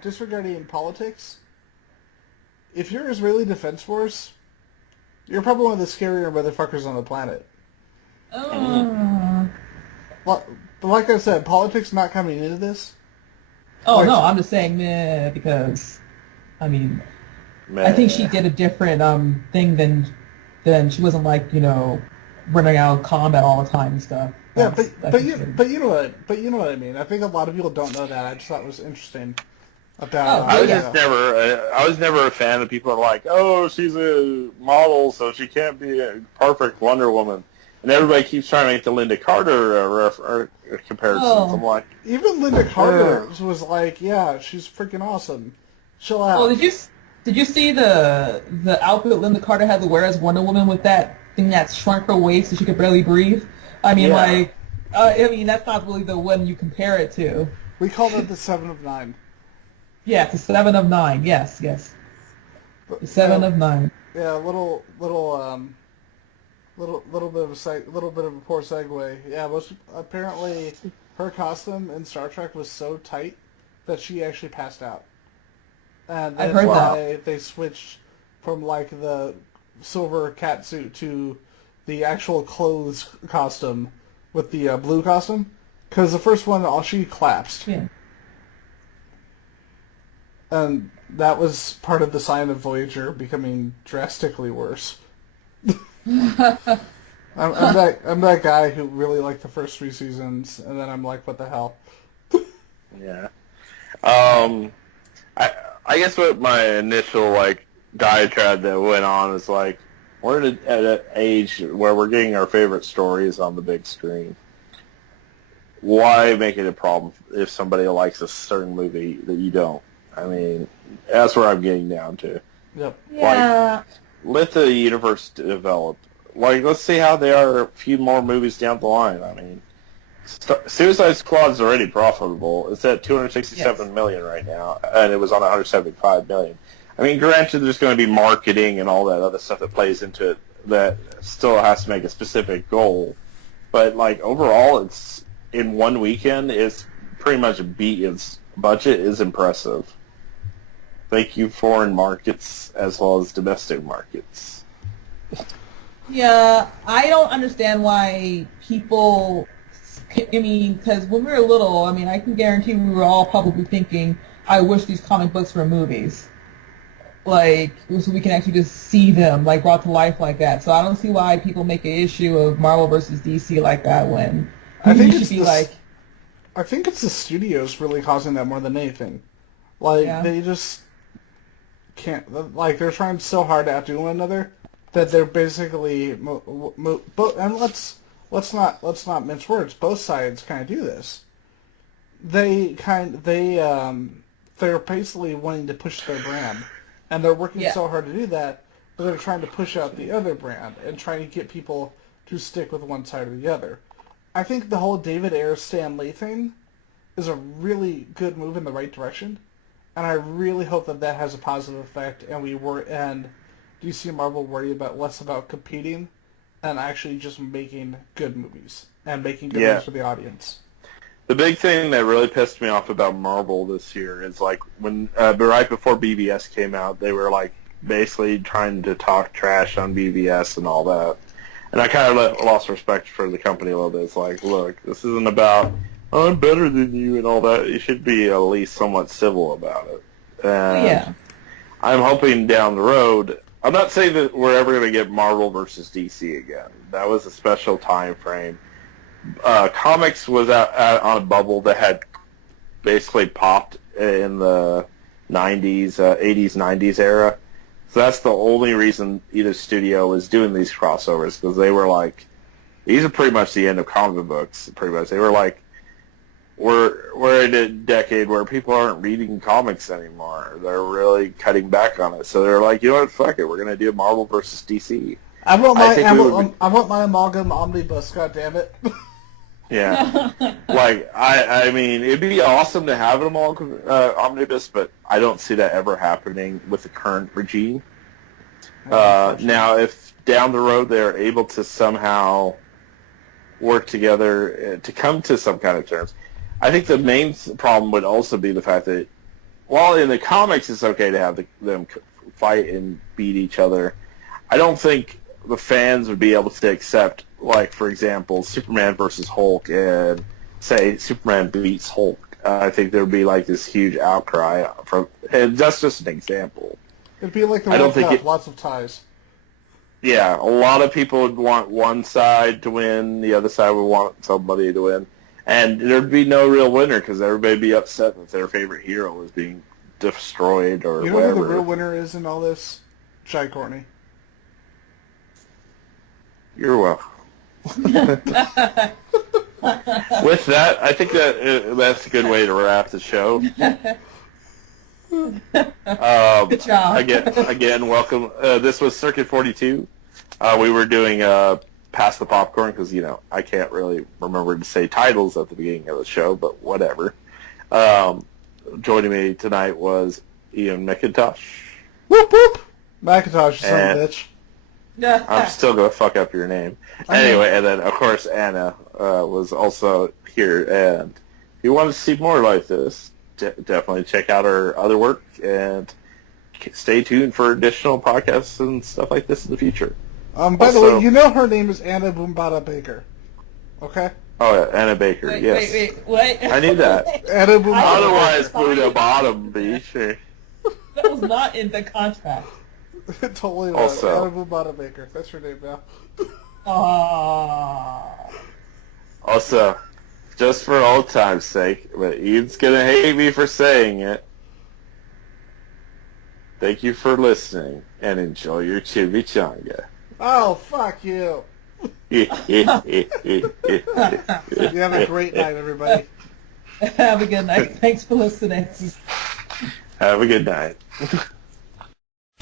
disregarding politics. If you're Israeli Defense Force, you're probably one of the scarier motherfuckers on the planet. Oh. But like I said, politics not coming into this. Oh, no, I'm just saying meh, because, I mean, I think she did a different thing than she wasn't like, running out of combat all the time and stuff. Yeah, but you know what I mean. I think a lot of people don't know that. I just thought it was interesting. I was never a fan of people who are like, oh, she's a model, so she can't be a perfect Wonder Woman. And everybody keeps trying to make the Linda Carter comparisons. I'm like, even Linda Carter was like, yeah, she's freaking awesome. Chill out. Well, did you see the outfit Linda Carter had to wear as Wonder Woman with that thing that shrunk her waist so she could barely breathe? I mean, that's not really the one you compare it to. We call it the 7 of 9. Yeah, the 7 of 9. Yes. The 7 of 9. Yeah, little bit of a poor segue. Yeah, apparently her costume in Star Trek was so tight that she actually passed out, and that's why they switched from like the silver cat suit to the actual clothes costume with the blue costume, because the first one she collapsed. Yeah. And that was part of the sign of Voyager becoming drastically worse. I'm that guy who really liked the first 3 seasons, and then I'm like, what the hell? Yeah. I guess what my initial diatribe that went on is like, we're at an age where we're getting our favorite stories on the big screen. Why make it a problem if somebody likes a certain movie that you don't? I mean, that's where I'm getting down to. Yep. Yeah. Let the universe develop. Let's see how they are a few more movies down the line. I mean, Suicide Squad is already profitable. It's at $267 million right now, and it was on $175 million. I mean, granted, there's going to be marketing and all that other stuff that plays into it that still has to make a specific goal. But, overall, it's in one weekend, it's pretty much beat its budget is impressive. Thank you, foreign markets as well as domestic markets. Yeah, I don't understand why people. I mean, because when we were little, I mean, I can guarantee we were all probably thinking, "I wish these comic books were movies." Like, so we can actually just see them, like, brought to life like that. So I don't see why people make an issue of Marvel versus DC like that when I think should it's be like, I think it's the studios really causing that more than anything. Like, Yeah. they just can't, like, they're trying so hard to outdo one another that they're basically, and let's not mince words. Both sides kind of do this. They're basically wanting to push their brand, and they're working Yeah. so hard to do that, but they're trying to push out the other brand and trying to get people to stick with one side or the other. I think the whole David Ayer Stan Lee thing is a really good move in the right direction, and I really hope that that has a positive effect, and DC and Marvel worry less about competing and actually just making good movies and making good movies for the audience. The big thing that really pissed me off about Marvel this year is like when right before BVS came out, they were like basically trying to talk trash on BVS and all that, and I kind of lost respect for the company a little bit. It's like, look, this isn't about I'm better than you and all that. You should be at least somewhat civil about it. And yeah, I'm hoping down the road. I'm not saying that we're ever going to get Marvel versus DC again. That was a special time frame. Comics was out on a bubble that had basically popped in the 90s, 80s, 90s era. So that's the only reason either studio was doing these crossovers, because they were like, these are pretty much the end of comic books, pretty much. They were like, we're in a decade where people aren't reading comics anymore. They're really cutting back on it. So they're like, you know what, fuck it, we're going to do Marvel versus DC. I want my amalgam omnibus, goddammit. Yeah. Like, I mean, it'd be awesome to have an omnibus, but I don't see that ever happening with the current regime. Now, if down the road they're able to somehow work together to come to some kind of terms, I think the main problem would also be the fact that while in the comics it's okay to have them fight and beat each other, I don't think the fans would be able to accept, like, for example, Superman versus Hulk and, say, Superman beats Hulk. I think there would be, like, this huge outcry and that's just an example. It'd be like the World Cup, lots of ties. Yeah, a lot of people would want one side to win, the other side would want somebody to win. And there'd be no real winner because everybody would be upset that their favorite hero was being destroyed or whatever. Who the real winner is in all this? Jai Courtney. You're welcome. With that, I think that's a good way to wrap the show. Good job. Again, welcome. This was Circuit 42. We were doing Pass the Popcorn because, I can't really remember to say titles at the beginning of the show, but whatever. Joining me tonight was Ian McIntosh. Whoop whoop! McIntosh, you son of a bitch. I'm still going to fuck up your name. Anyway, and then, of course, Anna was also here. And if you want to see more like this, definitely check out our other work and stay tuned for additional podcasts and stuff like this in the future. By the way, you know her name is Anna Boombada Baker. Okay? Oh, yeah, Anna Baker, yes. Wait, what? I knew that. Anna Boombada Otherwise, Buddha Bottom Beach. That was not in the contract. Totally was. Also, Anna Boombada Baker. That's her name now. Also, just for old time's sake, but Ian's going to hate me for saying it. Thank you for listening, and enjoy your chimichanga. Oh, fuck you. You have a great night, everybody. Have a good night. Thanks for listening. Have a good night.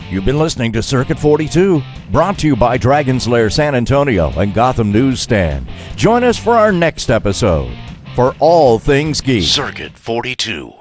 You've been listening to Circuit 42, brought to you by Dragon's Lair San Antonio and Gotham Newsstand. Join us for our next episode. For all things geek. Circuit 42.